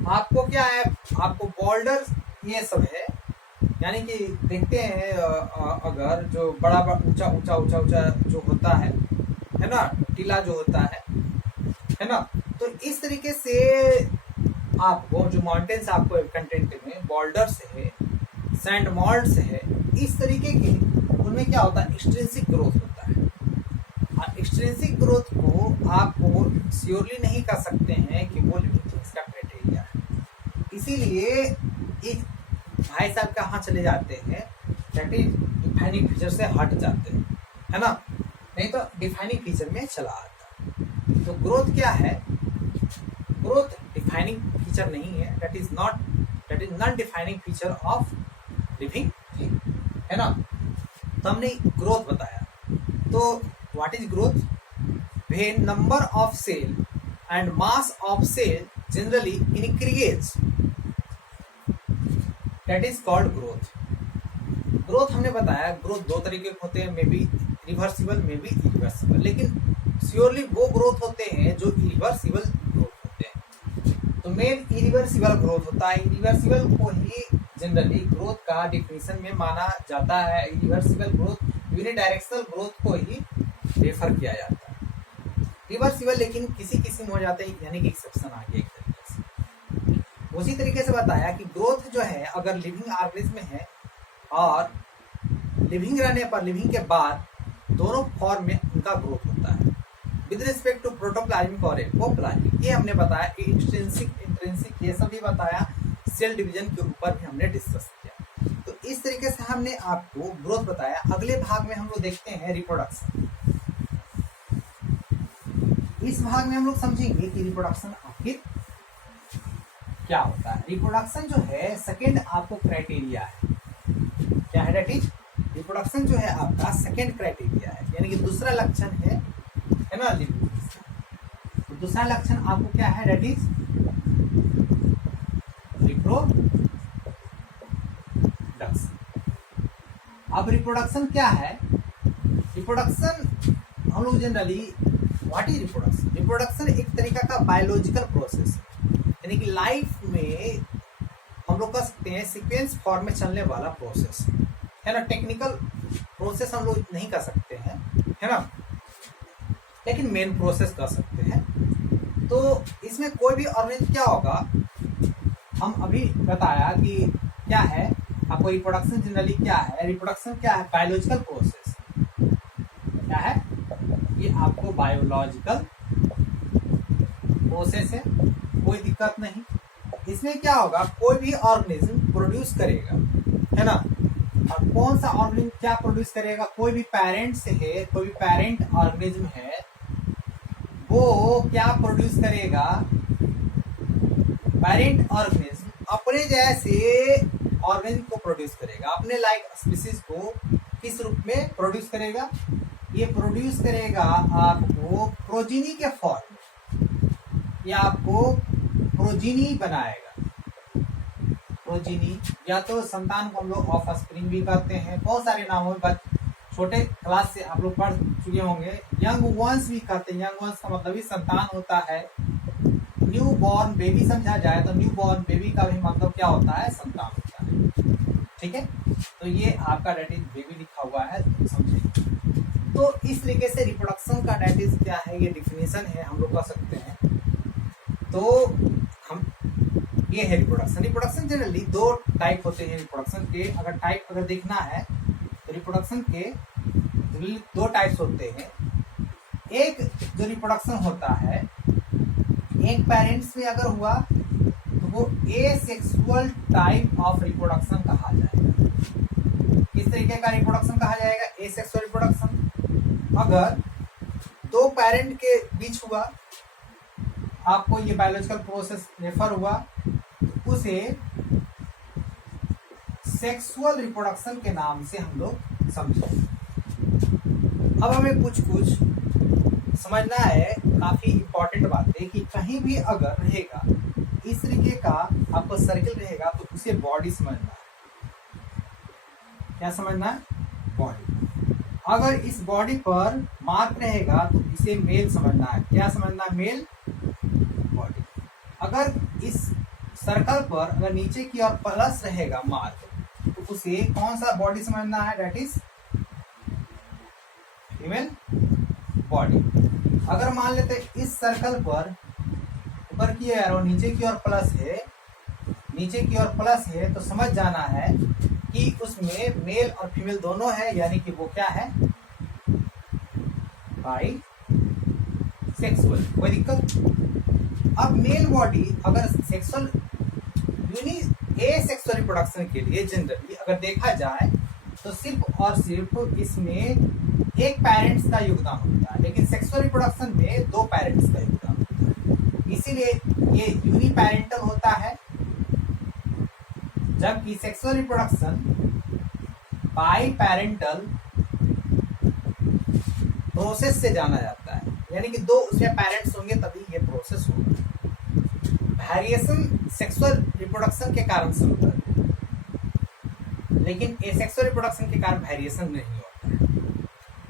आपको क्या है, आपको बॉल्डर ये सब है, यानी कि देखते हैं अगर जो बड़ा ऊंचा ऊंचा ऊंचा ऊंचा जो होता है ना, टीला जो होता है ना। तो इस तरीके से आपको जो माउंटेन्स आपको कंटेंट में बॉल्डर्स है, सैंड मॉल्ड्स है, इस तरीके के उनमें क्या होता है, एक्सट्रिंसिक ग्रोथ होता है। और एक्सट्रिंसिक ग्रोथ को आपको श्योरली नहीं कर सकते हैं कि वो लिविंग थिंग्स का क्राइटेरिया है। इसीलिए एक भाई साहब कहाँ चले जाते हैं, दैट इज डिफाइनिंग फीचर से हट जाते हैं, है ना, नहीं तो डिफाइनिंग फीचर में चला आता। तो ग्रोथ क्या है, ग्रोथ डिफाइनिंग फीचर नहीं है, that is non defining feature of living thing, है ना। तो हमने ग्रोथ बताया। तो what is growth, when number of cell and mass of cell generally increase, that is called growth. Growth हमने बताया, ग्रोथ दो तरीके के होते हैं, may be reversible, may be irreversible, लेकिन श्योरली वो ग्रोथ होते हैं जो इरिवर्सिबल ग्रोथ होते हैं। तो मेन इरिवर्सिबल ग्रोथ होता है, इरिवर्सिबल को ही जनरली ग्रोथ का डिफिनेशन में माना जाता है। इरिवर्सिबल ग्रोथ, यूनिडायरेक्शनल ग्रोथ को ही रेफर किया जाता है। रिवर्सिबल लेकिन किसी किसी में हो जाते हैं, यानी कि एक्सेप्शन आ गया एक तरीके से। उसी तरीके से बताया कि ग्रोथ जो है अगर लिविंग ऑर्गेनिज्म में है और लिविंग रहने पर, लिविंग के बाद दोनों फॉर्म में उनका ग्रोथ होता है। विद रिस्पेक्ट टू प्रोटोप्लाज्मिक और एपोप्लाज्मिक, ये हमने बताया, एक्सट्रिंसिक, इंट्रिंसिक, ये सब भी बताया। सेल डिवीजन के ऊपर भी हमने डिस्कस किया। तो इस तरीके से हमने आपको ग्रोथ बताया। अगले भाग में हम लोग देखते हैं रिप्रोडक्शन। इस भाग में हम लोग समझेंगे कि रिप्रोडक्शन आखिर क्या होता है। रिप्रोडक्शन जो है सेकेंड आपको क्राइटेरिया है, क्या है डेट इज, रिप्रोडक्शन जो है आपका सेकेंड क्राइटेरिया है, यानी कि दूसरा लक्षण है ना। तो दूसरा लक्षण आपको क्या है, डेट इज रिप्रोडक्शन। अब रिप्रोडक्शन क्या है, रिप्रोडक्शन हम लोग generally what is reproduction, reproduction एक तरीका का बायोलॉजिकल प्रोसेस है, यानी कि लाइफ में हम लोग कह सकते हैं सीक्वेंस फॉर्म में चलने वाला प्रोसेस है ना। टेक्निकल प्रोसेस हम लोग नहीं कर सकते हैं, है ना, लेकिन मेन प्रोसेस कर सकते हैं। तो इसमें कोई भी ऑर्गेनिज्म क्या होगा, हम अभी बताया कि क्या है आपको रिप्रोडक्शन जनरली क्या है। रिप्रोडक्शन क्या है, बायोलॉजिकल प्रोसेस। क्या है ये, आपको बायोलॉजिकल प्रोसेस है, कोई दिक्कत नहीं। इसमें क्या होगा, कोई भी ऑर्गेनिज्म प्रोड्यूस करेगा, है ना। और कौन सा ऑर्गेनिज्म क्या प्रोड्यूस करेगा, कोई भी पेरेंट से है, कोई भी पेरेंट ऑर्गेनिज्म है, वो क्या प्रोड्यूस करेगा, पेरेंट ऑर्गेनिज्म अपने जैसे ऑर्गेनिज्म को प्रोड्यूस करेगा, अपने लाइक स्पीसीज को किस रूप में प्रोड्यूस करेगा, ये प्रोड्यूस करेगा आपको प्रोजीनी के फॉर्म में, या आपको प्रोजीनी बनाएगा। प्रोजीनी या तो संतान को हम लोग ऑफ स्प्रिंग भी कहते हैं, बहुत सारे नामों में, छोटे क्लास से आप लोग पढ़ चुके होंगे। यंग वंस भी कहते हैं, यंग वंस का मतलब ही संतान होता है। न्यू बॉर्न बेबी समझा जाए तो न्यू बॉर्न बेबी का भी मतलब क्या होता है, संतान होता है। ठीक है, तो ये आपका डेट इज बेबी लिखा हुआ है, तो समझिए। तो इस तरीके से रिप्रोडक्शन का डेट इज क्या है, ये डिफिनेशन है, हम लोग कह सकते हैं। तो हम ये है रिप्रोडक्शन। रिप्रोडक्शन जनरली दो टाइप होते हैं रिप्रोडक्शन के। अगर टाइप अगर देखना है तो रिप्रोडक्शन के दो टाइप्स होते हैं। एक जो रिप्रोडक्शन होता है, एक पेरेंट्स में अगर हुआ तो वो एसेक्सुअल टाइप ऑफ रिप्रोडक्शन कहा जाएगा। किस तरीके का रिप्रोडक्शन कहा जाएगा, एसेक्सुअल रिप्रोडक्शन। अगर दो पेरेंट के बीच हुआ, आपको ये बायोलॉजिकल प्रोसेस रेफर हुआ, तो उसे सेक्सुअल रिप्रोडक्शन के नाम से हम लोग समझेंगे। अब हमें कुछ समझना है, काफी इंपॉर्टेंट बात है कि कहीं भी अगर रहेगा इस तरीके का आपको सर्किल रहेगा तो उसे बॉडी समझना है। क्या समझना है, बॉडी। अगर इस बॉडी पर मार्क रहेगा तो इसे मेल समझना है। क्या समझना है, मेल बॉडी। अगर इस सर्कल पर अगर नीचे की ओर प्लस रहेगा मार्क, तो उसे कौन सा बॉडी समझना है, दैट इज फीमेल बॉडी। अगर मान लेते इस सर्कल पर ऊपर की एरो नीचे की ओर प्लस है, नीचे की ओर प्लस है, तो समझ जाना है कि उसमें मेल और फीमेल दोनों है, यानी कि वो क्या है, बाई सेक्सुअल। कोई दिक्कत। अब मेल बॉडी अगर सेक्सुअल एसेक्सुअल रिप्रोडक्शन के लिए जनरली अगर देखा जाए तो सिर्फ और सिर्फ इसमें एक पेरेंट्स का योगदान होता है, लेकिन सेक्सुअल रिप्रोडक्शन में दो पेरेंट्स का योगदान होता है, इसीलिए ये यूनिपेरेंटल होता है। जबकि sexual reproduction by parental process से जाना जाता है, यानी कि दो उसमें पेरेंट्स होंगे तभी ये प्रोसेस होगा। वेरिएशन सेक्सुअल रिप्रोडक्शन के कारण से होता है, लेकिन एसेक्सुअल रिप्रोडक्शन के कारण वेरिएशन नहीं होता है।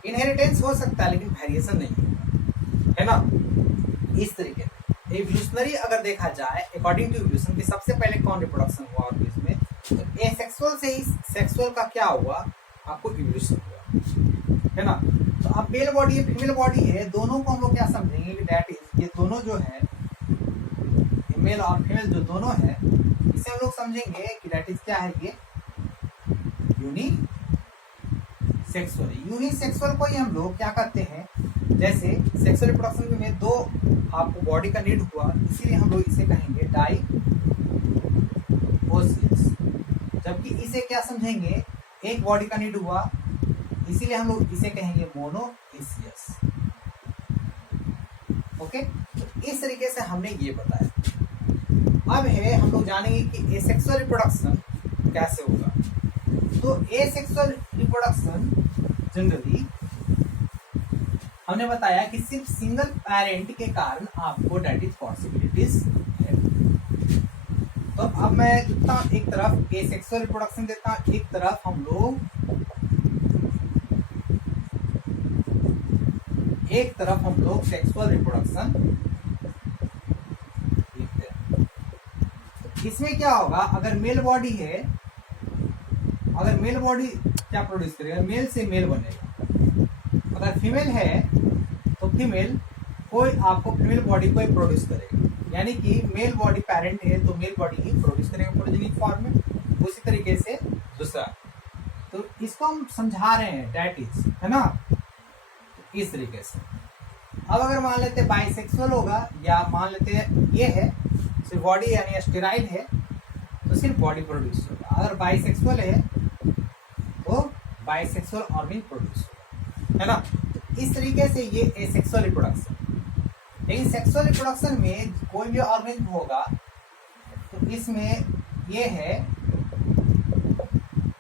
इनहेरिटेंस हो सकता है लेकिन वेरिएशन नहीं होगा, है ना। इस तरीके से एवोल्यूशनरी अगर देखा जाए, अकॉर्डिंग टू एवोल्यूशन की सबसे पहले कौन रिप्रोडक्शन हुआ ऑर्गेनिज्म में, तो एसेक्सुअल से ही सेक्सुअल का क्या हुआ, आपको इवोल्यूशन हुआ, है ना। तो अब मेल बॉडी है, फीमेल बॉडी है, दोनों को हम लोग क्या समझेंगे कि दैट इज, ये दोनों जो है मेल और फीमेल जो दोनों है, इसे हम लोग समझेंगे कि दैट इज क्या है, ये यूनिसेक्सुअल। यूनिसेक्सुअल को ही हम लोग क्या कहते हैं, जैसे सेक्सुअल रिप्रोडक्शन में दो आपको बॉडी का नीड हुआ, इसीलिए हम लोग इसे कहेंगे डाइओसियस। जबकि इसे क्या समझेंगे, एक बॉडी का नीड हुआ, इसीलिए हम लोग इसे कहेंगे मोनोएसियस। ओके, तो इस तरीके से हमने ये बताया। अब है हम लोग जानेंगे कि एसेक्सुअल रिप्रोडक्शन कैसे होगा। तो एसेक्सुअल रिप्रोडक्शन जनरली हमने बताया कि सिर्फ सिंगल पेरेंट के कारण आपको डेटिस पॉसिबिलिटीज है। तो अब मैं लिखता हूं एक तरफ एसेक्सुअल रिप्रोडक्शन देता हूं, एक तरफ हम लोग सेक्सुअल रिप्रोडक्शन लिखते हैं। इसमें क्या होगा, अगर मेल बॉडी है, अगर मेल बॉडी क्या प्रोड्यूस करेगा, मेल से मेल बनेगा। अगर फीमेल है तो फीमेल कोई आपको फीमेल बॉडी को प्रोड्यूस करेगा, यानी कि मेल बॉडी पेरेंट है तो मेल बॉडी ही प्रोड्यूस करेगा प्रोजेनिक फॉर्म में। उसी तरीके से दूसरा, तो इसको हम समझा रहे हैं, दैट इज, है ना, इस तरीके से। अब अगर मान लेते बाइसेक्सुअल होगा, या मान लेते हैं ये है सिर्फ बॉडी यानी स्टेराइल है तो सिर्फ बॉडी प्रोड्यूस होगा। अगर बाइसेक्सुअल है तो बाइसेक्सुअल ऑर्गन प्रोड्यूस होगा, है ना। तो इस तरीके से ये एसेक्सुअल रिप्रोडक्शन। लेकिन सेक्सुअल रिप्रोडक्शन में कोई भी ऑर्गेनिज्म होगा तो इसमें ये है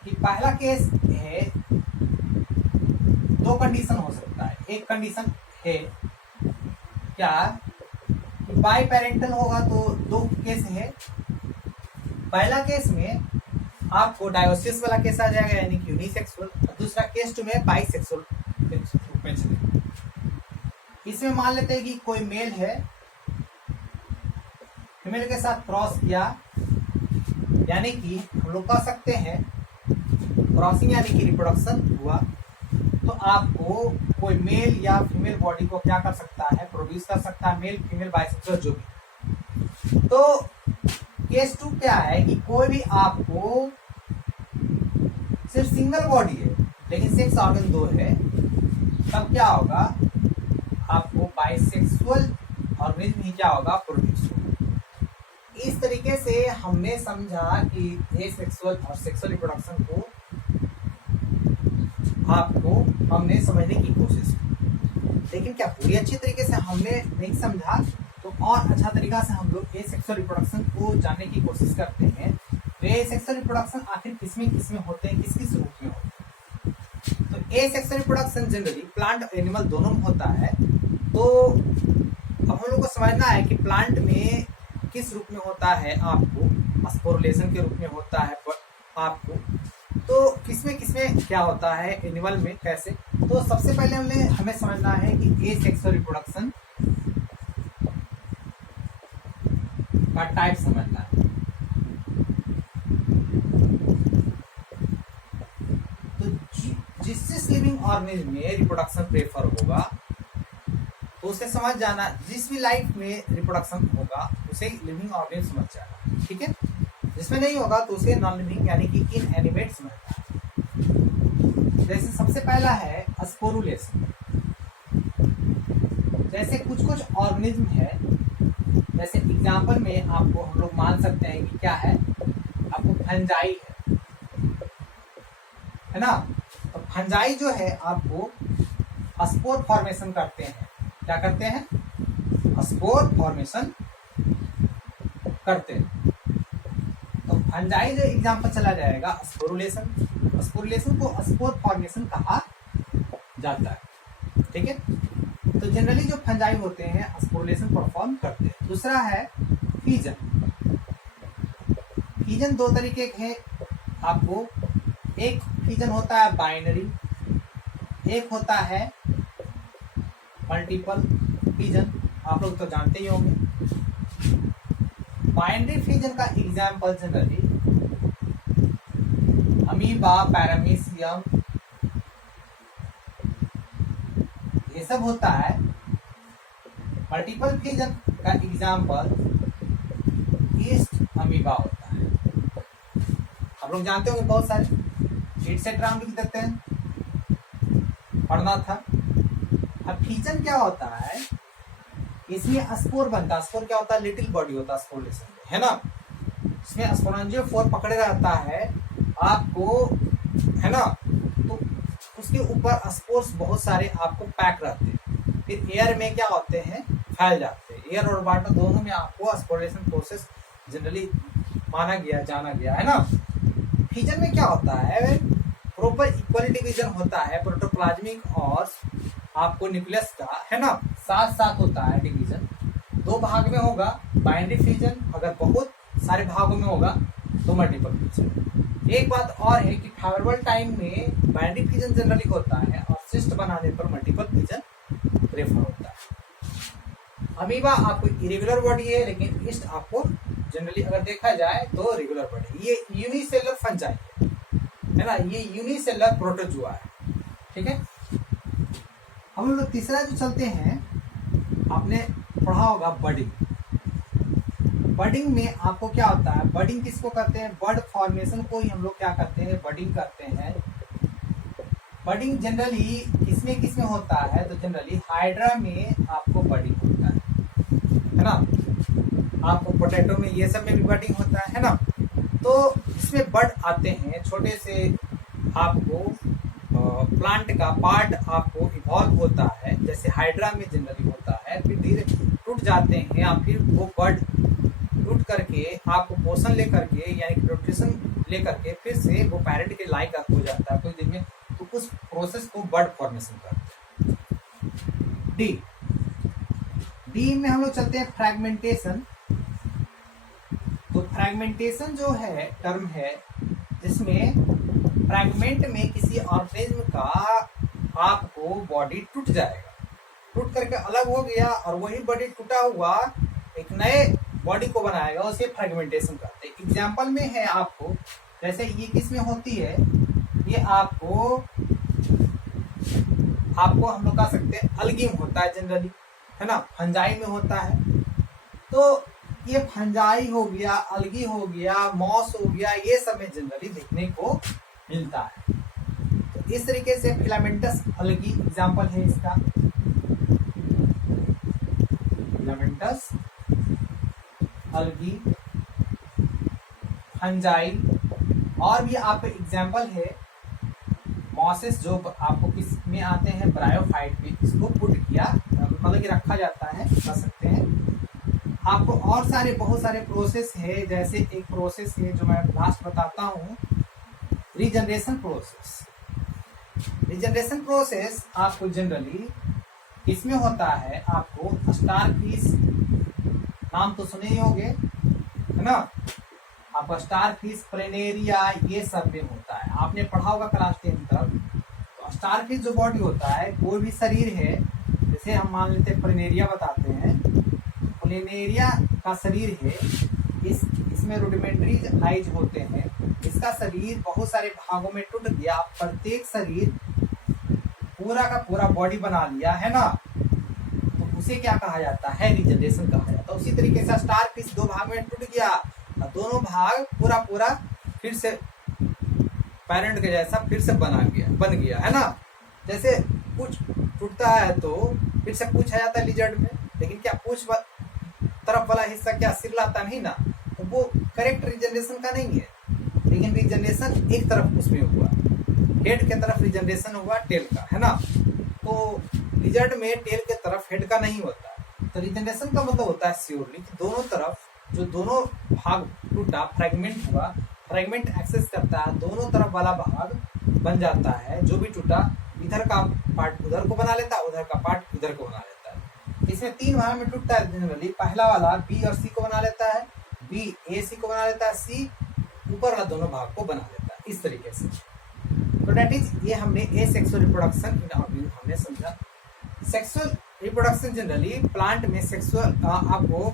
कि पहला केस है, दो कंडीशन हो सकता है। एक कंडीशन है क्या, बाई पेरेंटल होगा तो दो केस है। पहला केस में आपको डायोसिस वाला केस आ जाएगा, यानी कि यूनिसेक्सुअल। दूसरा केस टू में बाइसेक्सुअल रूप में चलेगा। इसमें मान लेते हैं कि कोई मेल है, फीमेल के साथ क्रॉस किया, यानी कि हम लोग कह सकते हैं क्रॉसिंग यानी कि रिप्रोडक्शन हुआ, तो आपको कोई मेल या फीमेल बॉडी को क्या कर सकता है, प्रोड्यूस कर सकता है, मेल फीमेल बाइसेक्सुअल जो भी। तो केस टू क्या है कि कोई भी आपको सिर्फ सिंगल बॉडी है लेकिन सेक्स ऑर्गन दो है, तब क्या होगा, आपको बाइसेक्सुअल ऑर्गेनिज्म ही क्या होगा, प्रोड्यूस होगा। इस तरीके से हमने समझा कि एसेक्सुअल और सेक्सुअल रिप्रोडक्शन को आपको हमने समझने की कोशिश की। लेकिन क्या पूरी अच्छी तरीके से हमने नहीं समझा, तो और अच्छा तरीका से हम लोग एसेक्सुअल रिप्रोडक्शन को जानने की कोशिश करते हैं। तो एसेक्सुअल रिप्रोडक्शन आखिर किसमें होते हैं, किस किस रूप में होते हैं। तो एसेक्सुअल रिप्रोडक्शन जनरली प्लांट और एनिमल दोनों में होता है। तो अब हम लोग को समझना है कि प्लांट में किस रूप में होता है, आपको स्पोरुलेशन के रूप में होता है आपको, तो किसमें क्या होता है, एनिमल में कैसे। तो सबसे पहले हमें समझना है कि एसेक्सुअल रिप्रोडक्शन का टाइप समझना है। तो जिस लिविंग ऑर्गेनिज्म में रिप्रोडक्शन प्रेफर होगा तो उसे समझ जाना, जिस भी लाइफ में रिप्रोडक्शन होगा उसे लिविंग ऑर्गेनिज्म समझ जाना, ठीक है। जिसमें नहीं होगा तो उसे नॉन लिविंग यानी कि इनएनिमेट समझना है। जैसे सबसे पहला है स्पोरुलेशन। जैसे कुछ ऑर्गेनिज्म है, जैसे एग्जांपल में आपको हम लोग मान सकते हैं कि क्या है, आपको फंजाई है ना। तो फंजाई जो है आपको स्पोर फॉर्मेशन करते हैं। क्या करते हैं, स्पोर फॉर्मेशन करते हैं। तो फंजाई जो एग्जांपल चला जाएगा स्पोरुलेशन। स्पोरुलेशन को स्पोर फॉर्मेशन कहा जाता है, ठीक है। तो जनरली जो फंजाई होते हैं स्पोरुलेशन परफॉर्म करते हैं। दूसरा है फीजन। फीजन दो तरीके के हैं आपको, एक फीजन होता है बाइनरी, एक होता है मल्टीपल फीजन। आप लोग तो जानते ही होंगे। बाइनरी फीजन का एग्जाम्पल जनरली अमीबा, पैरामीशियम, ये सब होता है। मल्टीपल फीजन का एग्जाम्पल ईस्ट अमीबा होता है। आप लोग जानते होंगे, बहुत सारे एटसेट्रा हम लिख देते हैं, पढ़ना था। अब फीजन क्या होता है, इसमें स्पोर बनता है। स्पोर क्या होता है, लिटिल बॉडी होता है स्पोरुलेशन में, है ना। उसमें स्पोरेंजियोफोर पकड़े रहता है आपको, है ना, तो उसके ऊपर स्पोर्स बहुत सारे आपको पैक रहते हैं, फिर एयर में क्या होते हैं, फैल जाते हैं। एयर और वाटर दोनों में आपको स्पोरेशन प्रोसेस जनरली माना गया, जाना गया, है ना। फिजन में क्या होता है, प्रॉपर इक्वल डिवीजन होता है प्रोटोप्लाज्मिक और आपको न्यूक्लियस का, है ना, साथ साथ होता है डिवीजन। दो भाग में होगा बाइनरी फिजन, अगर बहुत सारे भागों में होगा तो मल्टीपल फिजन। एक बात और है कि फाइबरबल टाइम में बाइनरी फिजन जनरली होता है और सिस्ट बनाने पर मल्टीपल फिजन प्रेफर होता है। अमीबा आपको इरेगुलर बॉडी है, लेकिन ईस्ट आपको जनरली अगर देखा जाए तो रेगुलर बॉडी। ये यूनिसेलुलर फंजाई है ना, ये यूनिसेलुलर प्रोटोजुआ है, ठीक है। हम लोग तीसरा जो चलते हैं, आपने पढ़ा होगा बडिंग। बडिंग में आपको क्या होता है, बडिंग किसको करते हैं, बर्ड फॉर्मेशन को ही हम लोग क्या करते हैं, बडिंग करते हैं। बडिंग जनरली किसमें होता है, तो जनरली हाइड्रा में आपको बडिंग होता है ना। आपको पोटैटो में, ये सब में भी बडिंग होता है ना। तो इसमें बर्ड आते हैं, छोटे से आपको प्लांट का पार्ट आपको इवॉल्व होता है, जैसे हाइड्रा में जनरली होता है, फिर धीरे टूट जाते हैं, या फिर वो बर्ड टूट करके आपको पोषण लेकर के, यानी न्यूट्रिशन लेकर के फिर से वो पेरेंट के लायक हो जाता है कुछ दिन में, तो उस प्रोसेस को बर्ड फॉर्मेशन करते हैं। डी में हम लोग चलते हैं फ्रैगमेंटेशन। तो फ्रैगमेंटेशन जो है टर्म है, जिसमें फ्रैगमेंट में किसी ऑर्गेनिज्म का आपको बॉडी टूट जाएगा, टूट करके अलग हो गया और वही बॉडी टूटा हुआ एक नए बॉडी को बनाएगा, उसे फ्रैगमेंटेशन कहते हैं। एग्जाम्पल में है आपको, जैसे ये किस में होती है, ये आपको हम लोग कह सकते हैं अलगी में होता है जनरली, है ना, फंजाई में होता है। तो ये फंजाई हो गया, अलगी हो गया, मॉस हो गया, ये सब में जनरली देखने को मिलता है। तो इस तरीके से फिलामेंटस अलगी एग्जाम्पल है इसका, फिलामेंटस अलगी, फंजाई। और भी आपको एग्जाम्पल है मॉसेस, जो आपको किस में आते हैं, ब्रायोफाइट में, इसको पुट किया, मतलब कि रखा जाता है, कर सकते हैं। आपको और सारे बहुत सारे प्रोसेस है, जैसे एक प्रोसेस है जो मैं लास्ट बताता हूँ, रीजनरेशन प्रोसेस। रीजनरेशन प्रोसेस आपको जनरली इसमें होता है, आपको स्टारफिश नाम तो सुने ही होंगे, है ना, आपका स्टारफिश, प्लेनेरिया, ये सब में होता है, आपने पढ़ा होगा क्लास 10 तक। तो स्टारफिश जो बॉडी होता है, कोई भी शरीर है, जैसे हम मान लेते हैं प्लेनेरिया बताते हैं, प्लेनेरिया का शरीर है, इसमें रुडिमेंट्री आइज होते हैं, इसका शरीर बहुत सारे भागों में टूट गया, प्रत्येक शरीर पूरा का पूरा बॉडी बना लिया, है ना, तो उसे क्या कहा जाता है, रीजनरेशन कहा जाता है। उसी तरीके से स्टारफिश दो भाग में टूट गया, दोनों भाग पूरा फिर से पेरेंट के जैसा फिर से बन गया, है ना। जैसे पूछ टूटता है तो फिर से पूछ आ जाता है लिजर्ड में, लेकिन क्या पूछ तरफ वाला हिस्सा क्या सिरलाता नहीं ना, तो वो करेक्ट रीजनरेशन का नहीं है। लेकिन रीजनरेशन एक तरफ उसमें हुआ, हेड के तरफ रीजनरेशन हुआ टेल का, है ना। तो लिजर्ड में टेल के तरफ हेड का नहीं होता। तो रीजनरेशन का मतलब होता है श्योरली कि दोनों तरफ जो दोनों भाग टूटा, फ्रैगमेंट हुआ, फ्रैगमेंट एक्सेस करता है, दोनों तरफ वाला भाग बन जाता है, जो भी टूटा इधर का पार्ट उधर को बना लेता है, उधर का पार्ट इधर को बना लेता है। इसमें तीन भाग में टूटता है जनरली। पहला वाला बी और सी को बना लेता है, बी ए सी को बना लेता है, सी ऊपर वाला दोनों भाग को बना लेता है, इस तरीके से। तो डेट इज, ये हमने ए सेक्सुअल रिप्रोडक्शन इन ऑर्गेनिज्म हमने समझा। सेक्सुअल रिप्रोडक्शन जनरली प्लांट में सेक्सुअल, आपको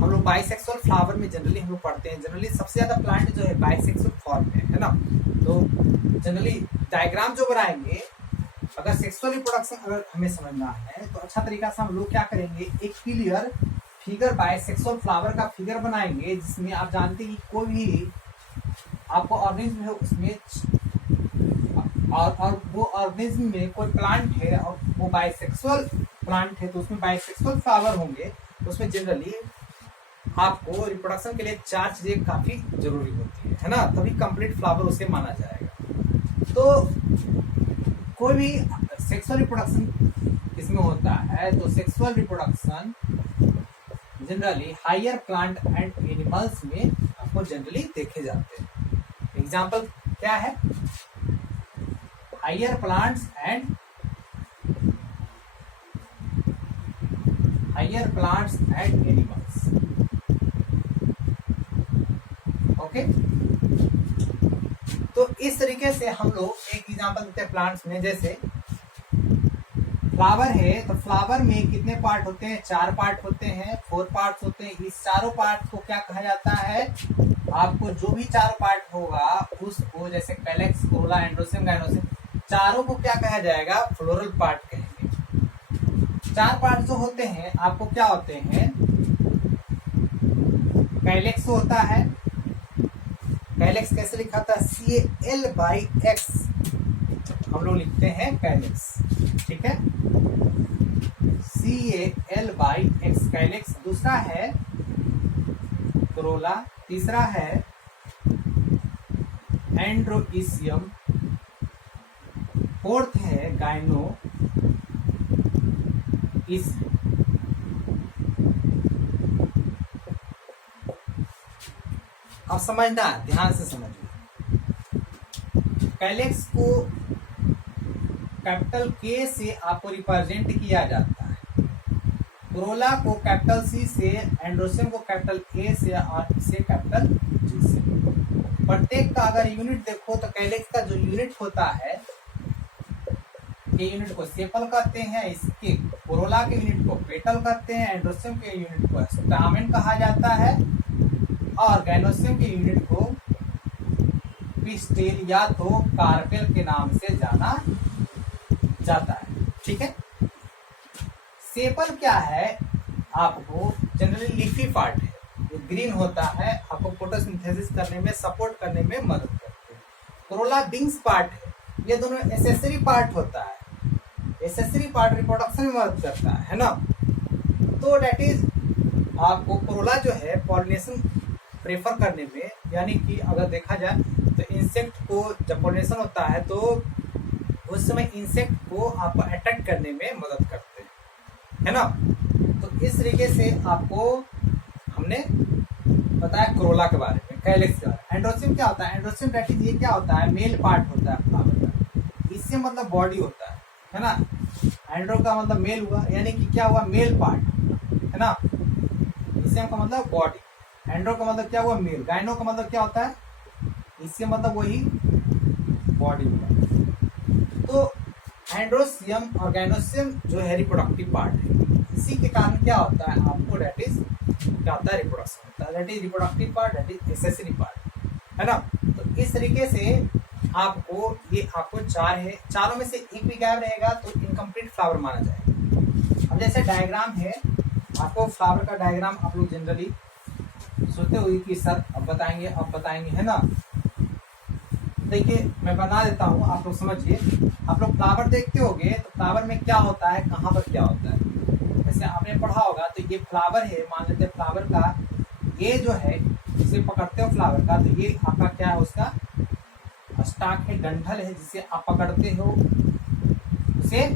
हम लोग बाइसेक्सुअल फ्लावर में जनरली हम लोग पढ़ते हैं। जनरली सबसे ज्यादा प्लांट जो है बाइसेक्सुअल फॉर्म में है ना। तो जनरली डायग्राम जो बनाएंगे, अगर सेक्सुअल रिप्रोडक्शन अगर हमें समझना है तो अच्छा तरीका से हम लोग क्या करेंगे, एक क्लियर फिगर बाइसेक्सुअल फ्लावर का फिगर बनाएंगे, जिसमें आप जानते हैं कि कोई भी आपको ऑर्गेनिज्म है उसमें और वो ऑर्गेनिज्म में कोई प्लांट है और वो बाइसेक्सुअल प्लांट है, तो उसमें बाइसेक्सुअल फ्लावर होंगे। तो उसमें जनरली आपको रिप्रोडक्शन के लिए 4 चीजें काफी जरूरी होती है ना, तभी कंप्लीट फ्लावर उसे माना जाएगा। तो कोई भी सेक्सुअल रिप्रोडक्शन इसमें होता है, तो sexual reproduction generally higher plant and animals में आपको जनरली देखे जाते हैं। एग्जाम्पल क्या है? Higher plants and animals. Okay, तो इस तरीके से हम लोग एक एग्जांपल देते हैं प्लांट्स में। जैसे फ्लावर है, तो फ्लावर में कितने पार्ट होते हैं? 4 पार्ट होते हैं, 4 पार्ट्स होते हैं। इस चारों पार्ट को क्या कहा जाता है? आपको जो भी 4 पार्ट होगा उसको, जैसे कैलेक्स, कोरोला, एंड्रोसियम, गाइनोसियम, चारों को क्या कहा जाएगा? फ्लोरल पार्ट कहेंगे। 4 पार्ट जो होते हैं आपको क्या होते हैं? कैलेक्स होता है। कैलेक्स कैसे लिखा था? CAL/X हम लोग लिखते हैं कैलेक्स, ठीक है, CAL/X कैलेक्स। दूसरा है कोरोला, तीसरा है एंड्रोइसियम, फोर्थ है गाइनोइसियम। अब समझना, ध्यान से समझिए। कैलेक्स को कैपिटल K से आपको रिप्रेजेंट किया जाता है, कोरोला को कैपिटल C से, एंड्रोसियम को कैपिटल A से और इसे कैपिटल G से। प्रत्येक का अगर यूनिट देखो तो कैलेक्स का जो यूनिट होता है, के यूनिट को सेपल कहते हैं, इसके कोरोला के यूनिट को पेटल कहते हैं, एंड्रोसियम के यूनिट को स्टामेन कहा जाता है और गाइनोसियम के यूनिट को पिस्टिल या तो कार्पेल के नाम से जाना जाता है, ठीक है। सेपल क्या है? आपको जनरली लीफी पार्ट है, जो ग्रीन होता है, आपको फोटोसिंथेसिस करने में, सपोर्ट करने में मदद करते हैं। कोरोला विंग्स पार्ट है, ये दोनों एसेसरी पार्ट होता है। एसेसरी पार्ट रिप्रोडक्शन में मदद करता है ना। तो डेट इज आपको कोरोला जो है पॉलिनेशन प्रेफर करने में, यानी कि अगर देखा जाए तो इंसेक्ट को जब पॉलिनेशन होता है तो उस समय इंसेक्ट को आप अट्रैक्ट करने में मदद करते हैं, है ना। तो इस तरीके से आपको हमने बताया कोरोला के बारे में, कैलेक्स के बारे में। एंड्रोसियम क्या होता है? एंड्रोसियम डेट इज ये क्या होता है? मेल पार्ट होता है फ्लावर का। इससे मतलब बॉडी होता है ना। एंड्रो का मतलब मेल हुआ, यानी कि क्या हुआ? मेल पार्ट, है ना। इससे का मतलब बॉडी, एंड्रो का मतलब क्या हुआ? मेल। गाइनो का मतलब क्या होता है? इससे मतलब वही बॉडी हुआ। तो एंड्रोसियम और गाइनोसियम जो है रिप्रोडक्टिव पार्ट है। इसी के कारण क्या होता है? आपको डेट इज क्या होता है? रिप्रोडक्शन होता है। That is reproductive part, that is accessory part, है ना। तो इस तरीके से आपको ये आपको 4 है, चारों में से एक भी गायब रहेगा तो इनकम्प्लीट फ्लावर माना जाएगा। अब जैसे डायग्राम है, आपको फ्लावर का डायग्राम आप लोग जनरली सोचते हुए कि सर अब बताएंगे, है ना। देखिए मैं बता देता हूँ, आप लोग समझिए। आप लोग फ्लावर देखते होंगे तो फ्लावर में क्या होता है, कहाँ पर क्या होता है, जैसे आपने पढ़ा होगा। तो ये फ्लावर है, मान लेते हैं फ्लावर का ये जो है, इसे पकड़ते हो फ्लावर का, तो ये आपका क्या है? उसका स्टाक है, डंठल है, जिसे आप पकड़ते हो उसे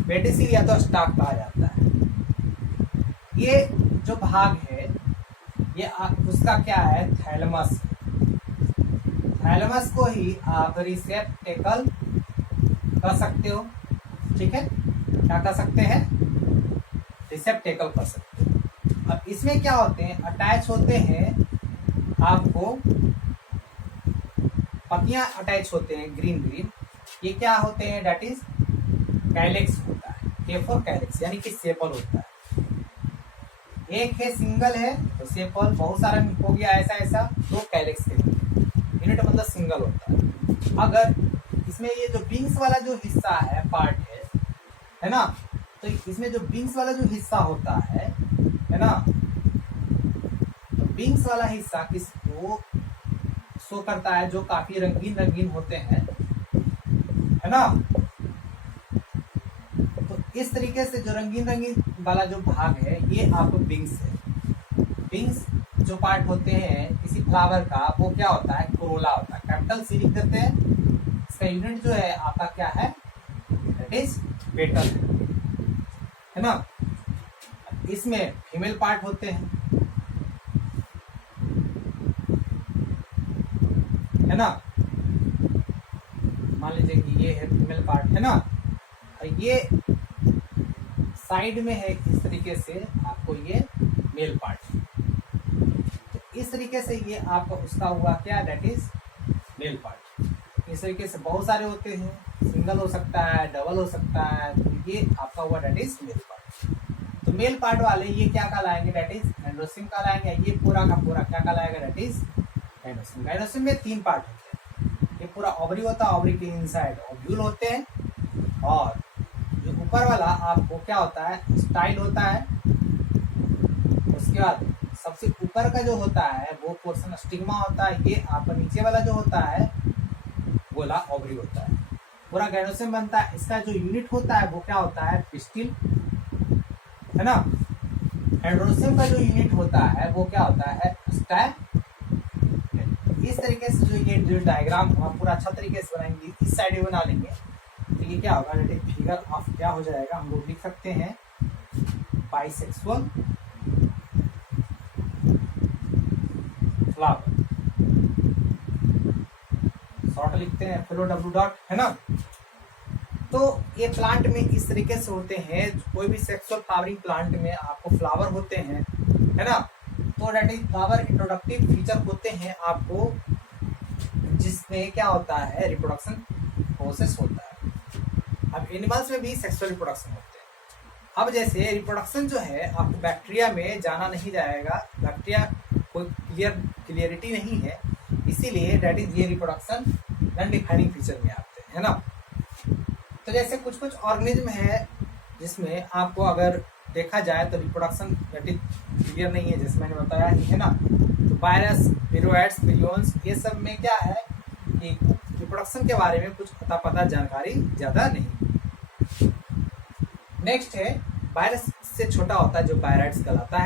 पेडिसिल या तो स्टाक कहा जाता है। ये जो भाग है ये उसका क्या है? थैलमस। थैलमस को ही आप रिसेप्टेकल कर सकते हो, ठीक है। क्या कर सकते हैं? रिसेप्टेकल कर सकते हो। अब इसमें क्या होते हैं? अटैच होते हैं, आपको पत्तियां अटैच होते हैं, ग्रीन ग्रीन। ये क्या होते हैं? डेट इज कैलेक्स होता है, के फॉर कैलेक्स, यानी कि सेपल होता है। एक है सिंगल है तो सेपल, बहुत सारा हो गया ऐसा ऐसा, तो कैलेक्स के यूनिट मतलब सिंगल होता है। अगर इसमें ये जो विंग्स वाला जो हिस्सा है, पार्ट है ना, तो इसमें जो विंग्स वाला जो हिस्सा होता है ना, तो विंग्स वाला हिस्सा किसको शो करता है? जो काफी रंगीन रंगीन होते हैं, है ना। तो इस तरीके से जो रंगीन रंगीन वाला जो भाग है ये आपको विंग्स है। विंग्स जो पार्ट होते हैं किसी फ्लावर का वो क्या होता है, कोरोला होता है। कैपिटल सी लिख देते हैं। इसका यूनिट जो है आपका क्या है, दैट इज पेटल, है ना। इसमें फीमेल पार्ट होते हैं, है ना। मान लीजिए कि ये है फीमेल पार्ट, है ना। और ये साइड में है इस तरीके से आपको ये मेल पार्ट। तो इस तरीके से ये आपका उसका हुआ क्या, दैट इज मेल पार्ट। इस तरीके से बहुत सारे होते हैं, सिंगल हो सकता है, डबल हो सकता है। तो ये आपका हुआ दैट इज मेल पार्ट। तो मेल पार्ट वाले ये क्या कहलाएंगे, दैट इज एंड्रोसिम कहलाएंगे। ये पूरा का पूरा क्या कहलाएगा, दैट इज गाइनोसिम। गाइनोसिम में 3 पार्ट होते हैं। ये पूरा ओवरी होता है, ओवरी के इनसाइड ओव्यूल होते हैं, और जो ऊपर वाला आपको क्या होता है, स्टाइल होता है। उसके बाद सबसे ऊपर का जो होता है वो पोर्शन स्टिग्मा होता है। ये आपका नीचे वाला जो होता है गोला ओवरी होता है। पूरा गाइनोसिम बनता है। इसका जो यूनिट होता है वो क्या होता है, पिस्टिल, है ना। एंड्रोसिम का जो यूनिट होता है वो क्या होता है, स्टाइल। इस तरीके से जो डायग्राम हम पूरा अच्छा तरीके से बनाएंगे, इस साइड में बना लेंगे तो ये क्या होगा, फिगर ऑफ क्या हो जाएगा, हम लोग लिख सकते हैं बाइसेक्सुअल फ्लावर। शॉर्ट लिखते हैं FLOW, है ना। तो ये प्लांट में इस तरीके से होते हैं। कोई भी सेक्सुअल फ्लावरिंग प्लांट में आपको फ्लावर होते हैं, है ना। तो that is flower introductive feature होते हैं आपको, जिसमें क्या होता है, रिप्रोडक्शन प्रोसेस होता है। अब एनिमल्स में भी सेक्सुअल रिप्रोडक्शन होते हैं। अब जैसे रिप्रोडक्शन जो है आपको बैक्टीरिया में जाना नहीं जाएगा, बैक्टीरिया कोई क्लियरिटी नहीं है, इसीलिए दैट इज ये रिप्रोडक्शन नॉन डिफाइनिंग फीचर में आते हैं, है ना। तो जैसे कुछ कुछ ऑर्गेनिज्म है जिसमें आपको अगर देखा जाए तो रिप्रोडक्शन दैट इज क्लियर नहीं है, जैसे मैंने बताया ही, है ना। तो वायरस, विरोइड्स, विरियंस, ये सब में क्या है कि रिप्रोडक्शन के बारे में कुछ पता जानकारी ज्यादा नहीं। नेक्स्ट है वायरस से छोटा होता है जो वायराइड्स कहलाता है।